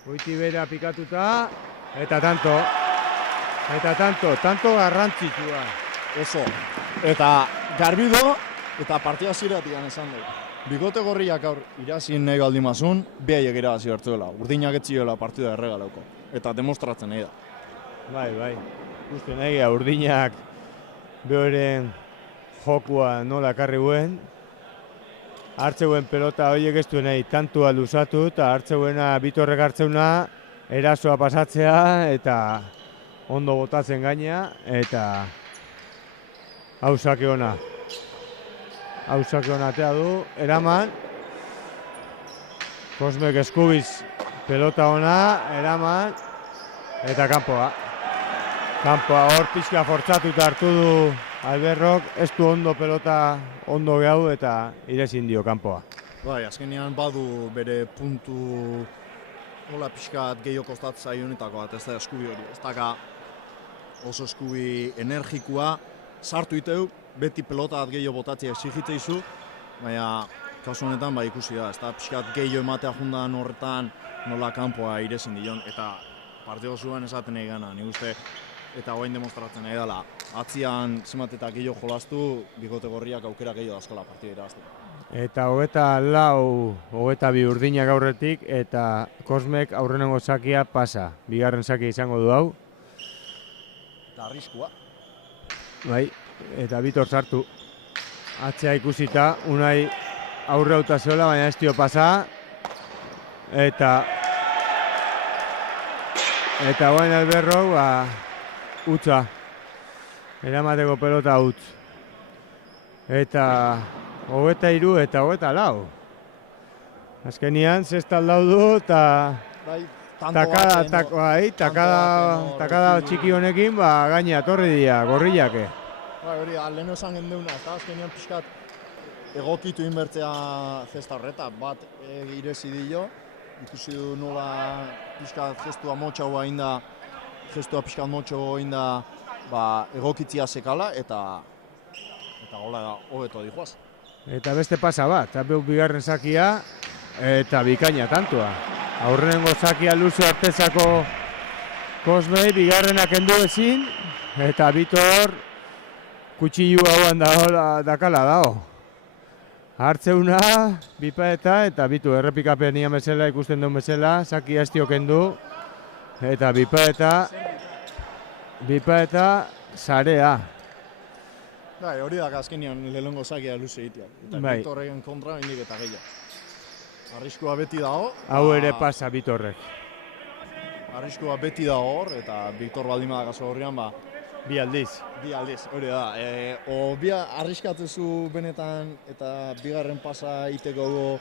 goiti bera pikatuta, eta tanto garrantzitsua. Oso, eta garbido, eta partida ziratian esan dugu. Bikote gorriak aur irazin nahi baldimazun, behaiek irabazi hartzuela, urdinak etzioela partida erregalauko, eta demostratzen nahi da. Bai, uste nahi, urdinak behoren jokua nola karri guen, hartzeuen pelota horiek ez duen nahi tantua luzatu, eta hartzeuena Bitorrek hartzeuna erasoa pasatzea, eta ondo botatzen gaina, eta hau sake ona atea du, eraman, Kosmek eskubiz pelota ona, eraman, eta kanpoa hor pixka fortzatuta hartu du Alberrok, ez du ondo pelota ondo gehau eta irezin dio kanpoa. Bai, azkenean badu bere puntu hola pixkat gehiago kostat zaionetako bat, ez da eskubi hori, ez daka oso eskubi energikoa, sartu iteu, beti pelota bat gehiago botatzea exigitzeizu, baina kasu honetan ikusi da, ez da pixkat gehiago ematea jundan horretan nola kanpoa irezin dion, eta partio zuen esaten nahi gana, nik uste, eta hoain demostratzen nahi dela, atzian zenbat eta gehiago jolastu, bikote gorriak aukera gehiago dazkala partida irabazten. Eta 24 urdinak aurretik, eta Kosmek aurrenengo zakia pasa, bigarren zakia izango du hau. Eta arriskua. Bai, eta Bitor sartu. Atzea ikusita, Unai aurre hauta zeola, baina ez dio pasa. Eta guain Alberrok, utza. Eramateko pelota utz. Eta 23 eta 24. Azkenian, zesta aldau du, eta takada txiki honekin, gaina torri dira, gorriake. Hori, leheno esan gendeuna, eta azkenean pixkat egokitu inbertzea zesta horreta, bat irezi dio, ikusi du nola pixkat gestua motxagoa inda, pixkat motxagoa inda egokitzia sekala, eta gola da, hobeto dijoaz. Eta beste pasa bat, tapeu bigarren zakia, eta bikaina tantua. Aurrenengo zakia luze artezako Kosmei, bigarrenak kendu ezin, eta Bitor kutsillu hauan dakala dao. Hartzeuna, bipaeta, eta Bitu errepikapenia bezala ikusten duen bezala, zakia ez dio kendu, eta bipaeta sarea. Bai, hori da azkenean lehenengo zakia luze egitea. Eta Bitorregen kontra indik eta gehiago. Arriskua beti dago. Hau ere pasa Bitorrek. Arriskua beti dago hor, eta Bitor baldin badakazu horrean, bi aldiz, hori da. O bi arriskatzezu benetan eta bigarren pasa iteko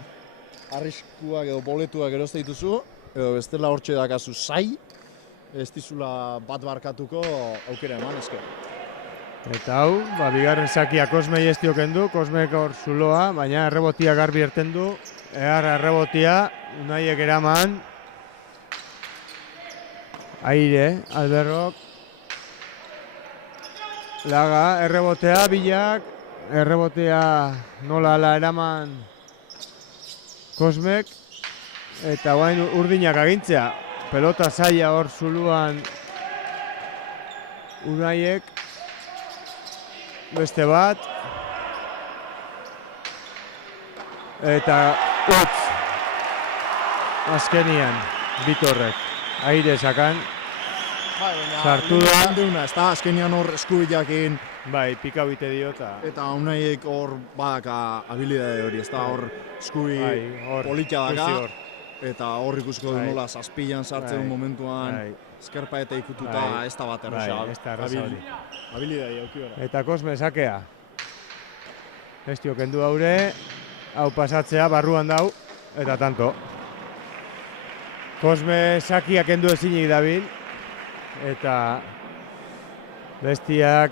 arriskuak edo boletuak eroste dituzu, edo bestela hortxe dakazu zai, ez dizula bat barkatuko aukera eman esker. Eta hau, bigarren zakia Kosmei ez dio kendu, Kosmek hor zuloa, baina errebotia garbi erten du, errebotia, Unaiek eraman, aire, Alberrok, Laga, errebotea, bilak, errebotea nola ala eraman Kosmek, eta guain urdinak agintzea, pelota zaila hor zuluan Unaiek, beste bat, eta utz, azkenian, Bitorrek, aire sakan, sartu da. Ez da, azkenian hor eskubilakin. Bai, pika bite dio eta Unaiek hor badaka habilidade hori, ez da hor eskubi politia daka. eta hor ikusko du nola zazpilan sartzen momentuan eskerpa eta ikututa ez da bat errosa. Ez da errosa hori. Habilidade auki bera. Eta Kosme sakea. Ez dio kendu haure, hau pasatzea barruan dau, eta tanto. Kosme sakia kendu ezinik dabil, eta bestiak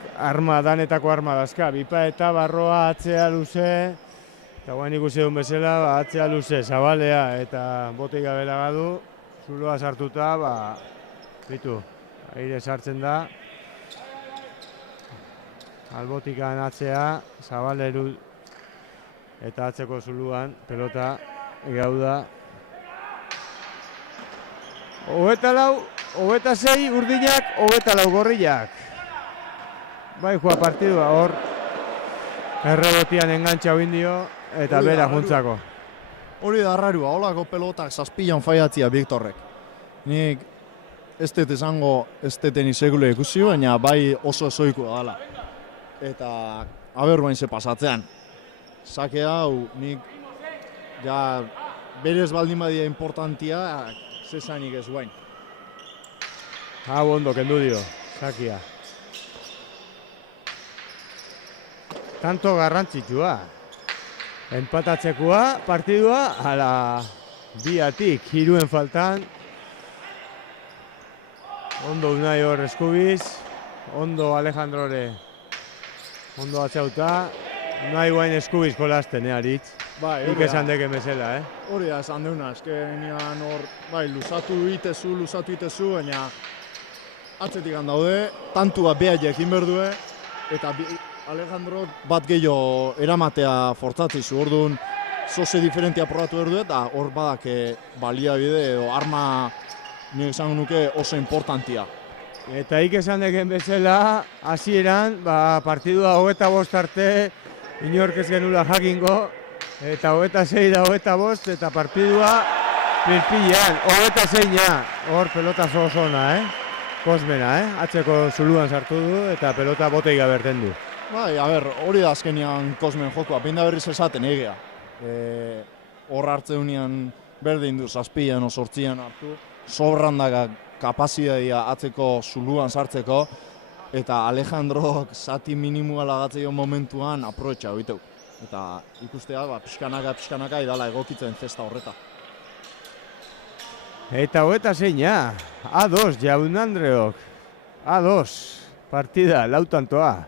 danetako arma dazka. Bipa eta barroa atzea luze, eta guain ikusi duen bezala, atzea luze, zabalea eta botik gabela gadu, zuloa sartuta, bitu, aire sartzen da. Albotikan atzea, zabaleru eta atzeko zuluan, pelota gauda. 24, 26 urdinak, 24 gorriak. Bai joa partidua hor, errebotian engantxa indio eta bera juntzako. Hori da arrarua, holako pelotak zazpilan faiatzia Viktorrek. Nik ez dut esango ez duten segule ikusi, baina bai oso ezoikoa dela. Eta aber bain ze pasatzean. Sake hau nik ja berez baldin badia importantia zesanik ez guain. Hau ondo kendu dio, sakia. Tanto garrantzitsua. Enpatatzekoa partidua ala biatik hiruen faltan. Ondo Unai hor eskubiz, ondo Alejandrore ondo atzauta, Unai guain eskubiz kolasten, Aritz. Nik esan deken bezala, Hori da esan deuna, eskenean hor, luzatu itezu, baina atzetik handaude, tantua behar jekin berdue, eta Alejandro bat gehiago eramatea fortzatzizu, orduan zoze diferentia probatu berdue, eta hor badak baliabide edo arma nire esan nuke oso importantia. Eta ik esan deken bezala, hasieran partidua 25 arte, inork ez genula jakingo, eta 26 da 25, eta partidua pilpilean, 26a, hor pelota zozona, Kosmena, atzeko zuluan sartu du, eta pelota botei gaberten du. Hori da azkenean Kosmen jokoa, binda berriz esaten egea. Hor hartzeunean berdin du, zazpian o sortzian hartu, sobrandaka kapazitatea atzeko zuluan sartzeko, eta Alejandrok zati minimua lagatzeo momentuan aprobetxa hoiteu. Eta ikustea, pixkanaka idala egokitzen zesta horreta. Eta hoeta zeina, A2 Jaun Andreok, A2 partida lautantoa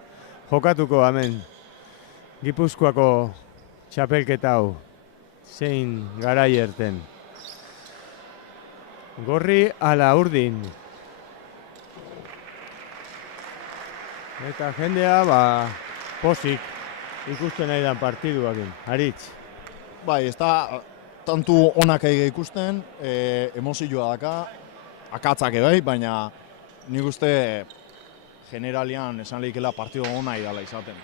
jokatuko hemen Gipuzkoako txapelketa hau, zein garai erten. Gorri ala urdin. Eta jendea pozik ikusten nahi dan partiduakin, Aritz. Ez da tantu onak ege ikusten, emozioa daka, akatzake baina nik uste generalian esan lehikela partidu ona idala izaten.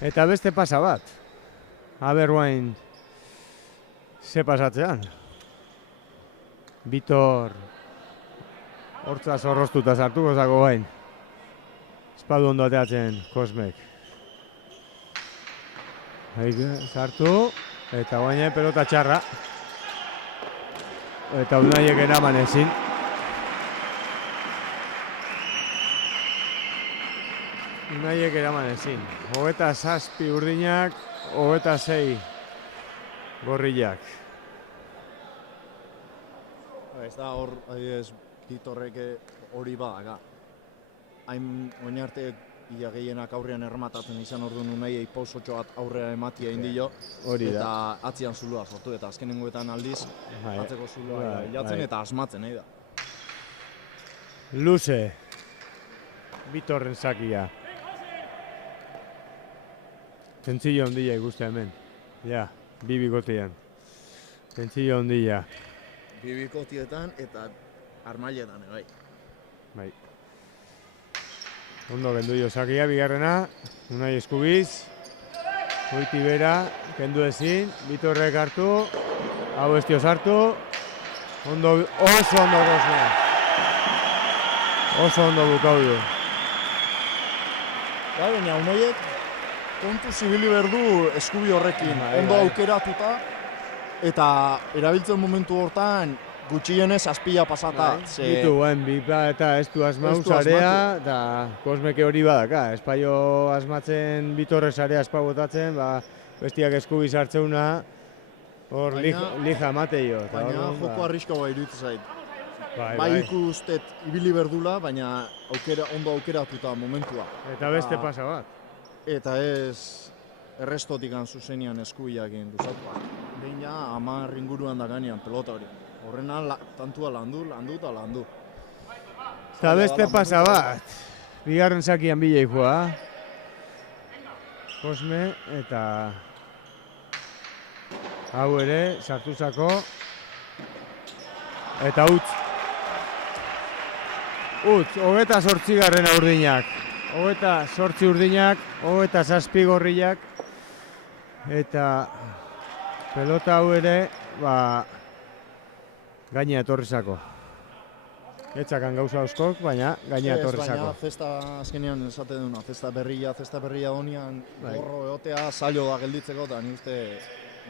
Eta beste pasa bat, aber guain ze pasatzean. Bitor hortza zorroztuta sartuko zako bain. Espadu ondo ateatzen Kosmek. Sartu, eta baina pelota txarra. Eta Unaiek eraman ezin. Unaiek eraman ezin. 27 urdinak, 26 gorriak. Ez da hor, adibidez, Bitorrek hori badaka. Hain arte ia gehienak aurrean ermatatzen izan orduan Unaiei pausotxo bat aurrera ematia indio. Eta atzian zulua sortu, eta azkenengoetan aldiz atzeko zulua hilatzen eta asmatzen, nahi da. Luze, Bitorren sakia. Tentzillo ondila ikuste hemen. Bi bikotean. Tentzillo ondila. Bi bikotietan eta armailetan, bai. Ondo kendu dio sakia, bigarrena, Unai eskubiz. Goiti bera, kendu ezin, Bitorrek hartu, hau ez dio sartu. Oso ondo Kosme. Oso ondo bukaudu. Baina Unaiek kontu zibili berdu eskubi horrekin. Ondo aukeratuta, eta erabiltzen momentu hortan gutxienez azpila pasata. Ditu guen, eta ez du asmau zarea, eta Kosmeke hori badaka. Espaio asmatzen Bitorre zarea espau botatzen, bestiak eskubi sartzeuna, hor lija amateio. Baina joko arriskaua iruditzen zait. Bai ikustet ibili berdula, baina ondo aukeratuta momentua. Eta beste pasa bat. Eta ez errestotikan zuzenian eskubiakin duzatuak. Behin ja 10 inguruan daganean pelota hori. Horrena tantua landu eta landu. Eta beste pasa bat. Bigarren zakian bilei joa. Kosme eta hau ere sartuzako. Eta utz. Utz, 28 urdinak. 28 urdinak, 27 gorriak. Eta pelota hau ere, gaina etorrizako. Etxakan gauza oskok, baina gaina etorrizako. Baina zesta azkenean esate duna, zesta berria honian gorro egotea zailo da gelditzeko, eta ni uste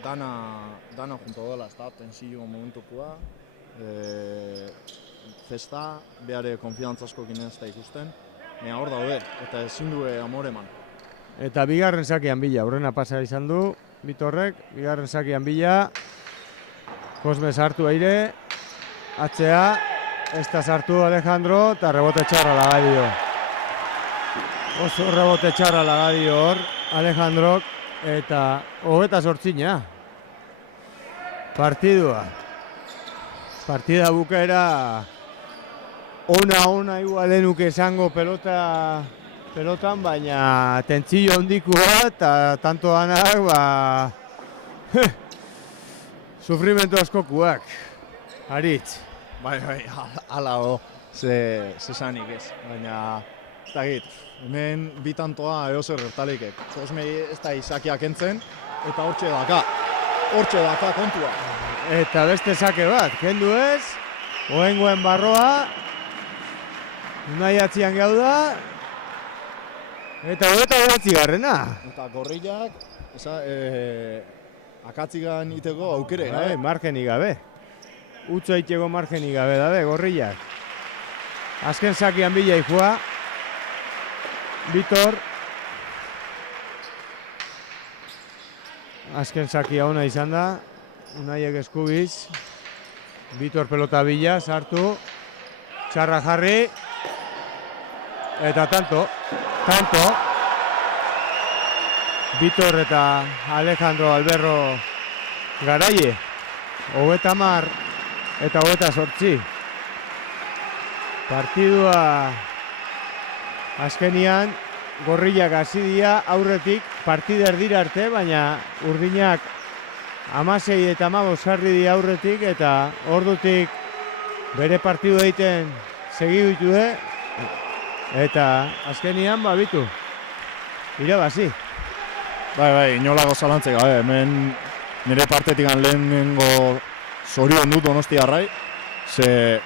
dana junto dela, ez da, tensio momentukua. Zesta, behare konfidantzazkokin ez da ikusten, hor daude, eta ezin du amore eman. Eta bigarren zakian bila, aurrena pasa izan du, Bitorrek, bigarren zakian bila, Kosme sartu aire, atzea, ez da sartu Alejandro, eta rebote txarra lagadio. Oso rebote txarra lagadio hor, Alejandrok, eta 28. Partida bukaera ona igualenuke esango pelotan, baina tentzio hondikua eta tanto danak, sufrimentu askokuak. Aritz. Bai, ala zesanik ez, baina ez dakit, hemen bitantoa eozer gertalikek. Kosme ez da izakiak entzen, eta hortxe daka kontua. Eta beste sake bat, kendu ez, oengoen barroa, nahi atzian gauda, eta 29. Eta gorriak, akatzigan iteko aukere. Margenik gabe. Utzo iteko margenik gabe dabe, gorriak. Azken sakian bila ikua, Bitor. Azken sakia ona izan da, Unaiek eskubiz. Bitor pelota bila, sartu. Txarra jarri. Eta tanto. Bitor eta Alejandro Alberro garaie. 30 eta 28. Partidua azkenian gorriak hasi dira aurretik partida erdira arte, baina urdinak 16 eta 15 jarri dira aurretik eta ordutik bere partidu egiten segidu du eta azkenian bitu. Irabazi. Bai, inolako zalantzek gabe, hemen nire partetik lehenengo zorion dut Donostiarrai, ze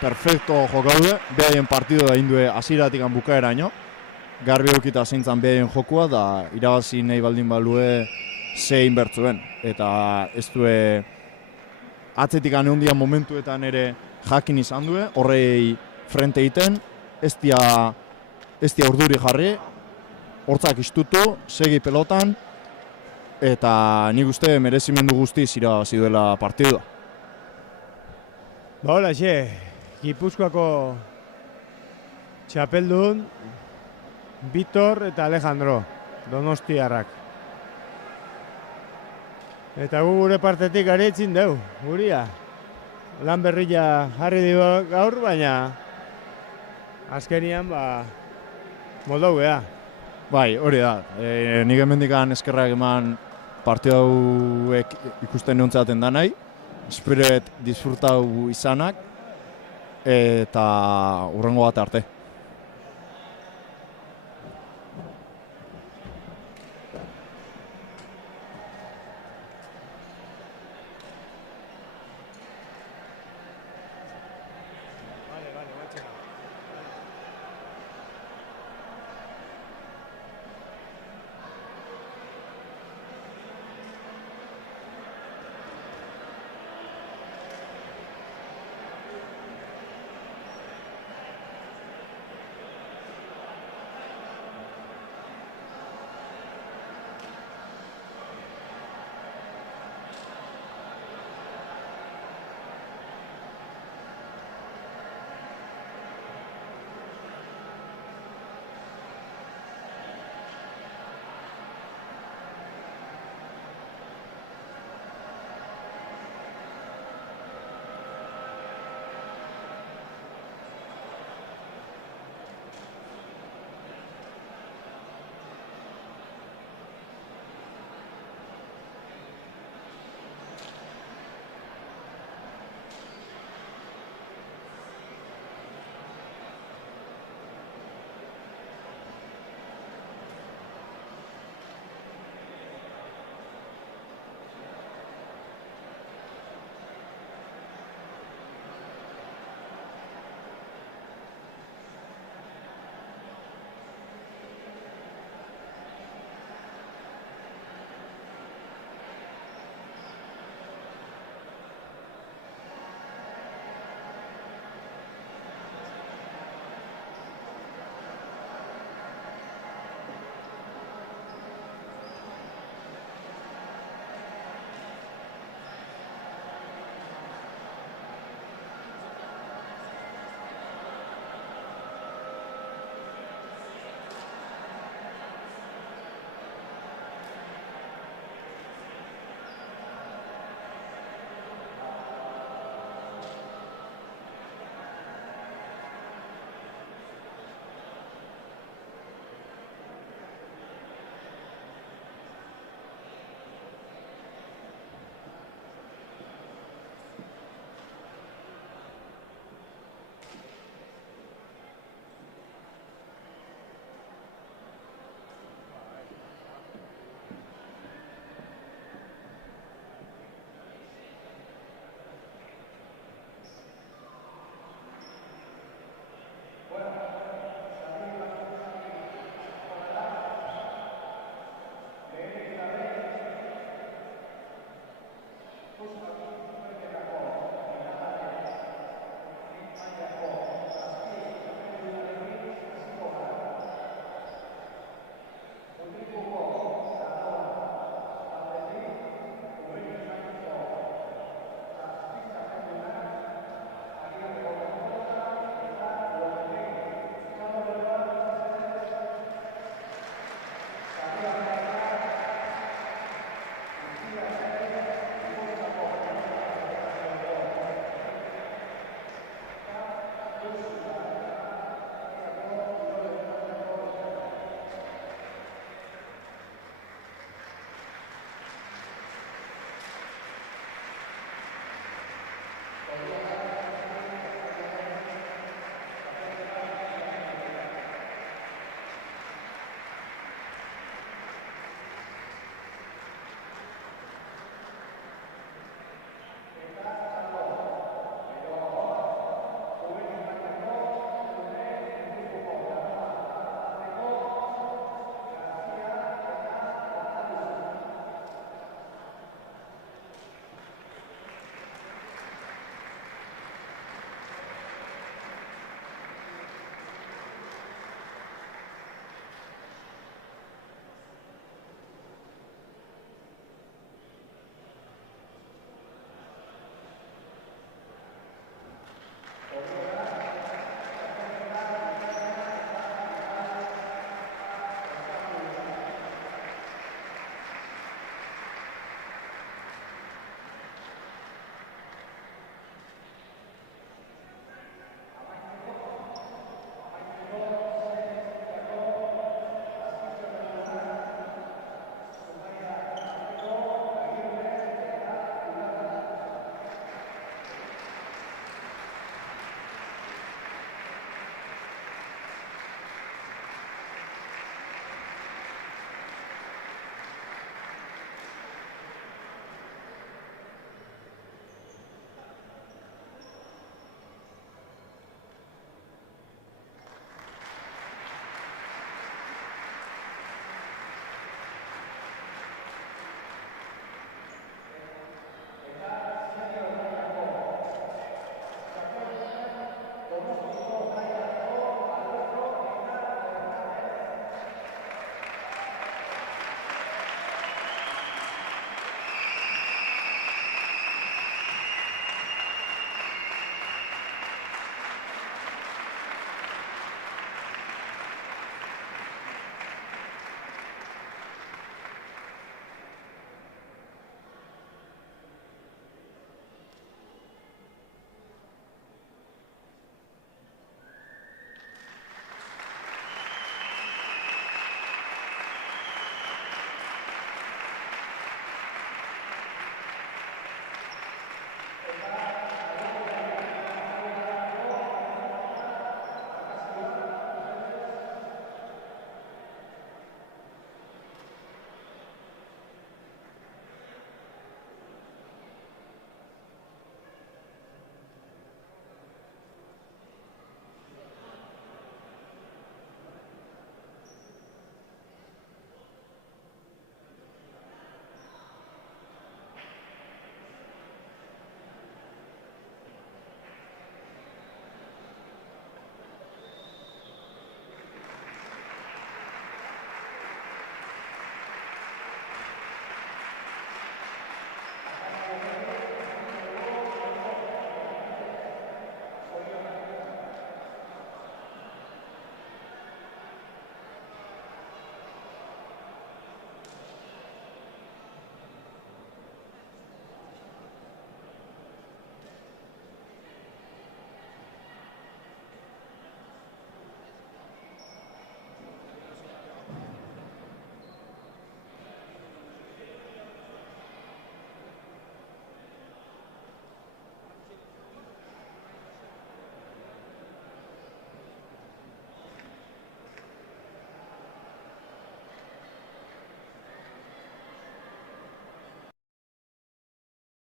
perfecto jokaude, behaien partidu da indue hasieratik bukaeraino, garbi eukita zeintzan behaien jokua, da irabazi nahi baldin balue zein bertzuen, eta ez due atzetik neundian momentuetan ere jakin izan due, horrei frente egiten, ez dia urduri jarri, hortzak istutu, segi pelotan, eta nik uste merezimendu guztiz irabazi duela partidua. Hola, Gipuzkoako txapeldun Bitor eta Alejandro, Donostiarrak. Eta gure partetik aretzin deu, guria. Lan berria jarri dio gaur, baina azkenian moldau geha. Bai, hori da. Nik hemendikan eskerrak eman partidu hauek ikusten neontzaten da nahi. Espero disfrutau izanak eta hurrengo bat arte.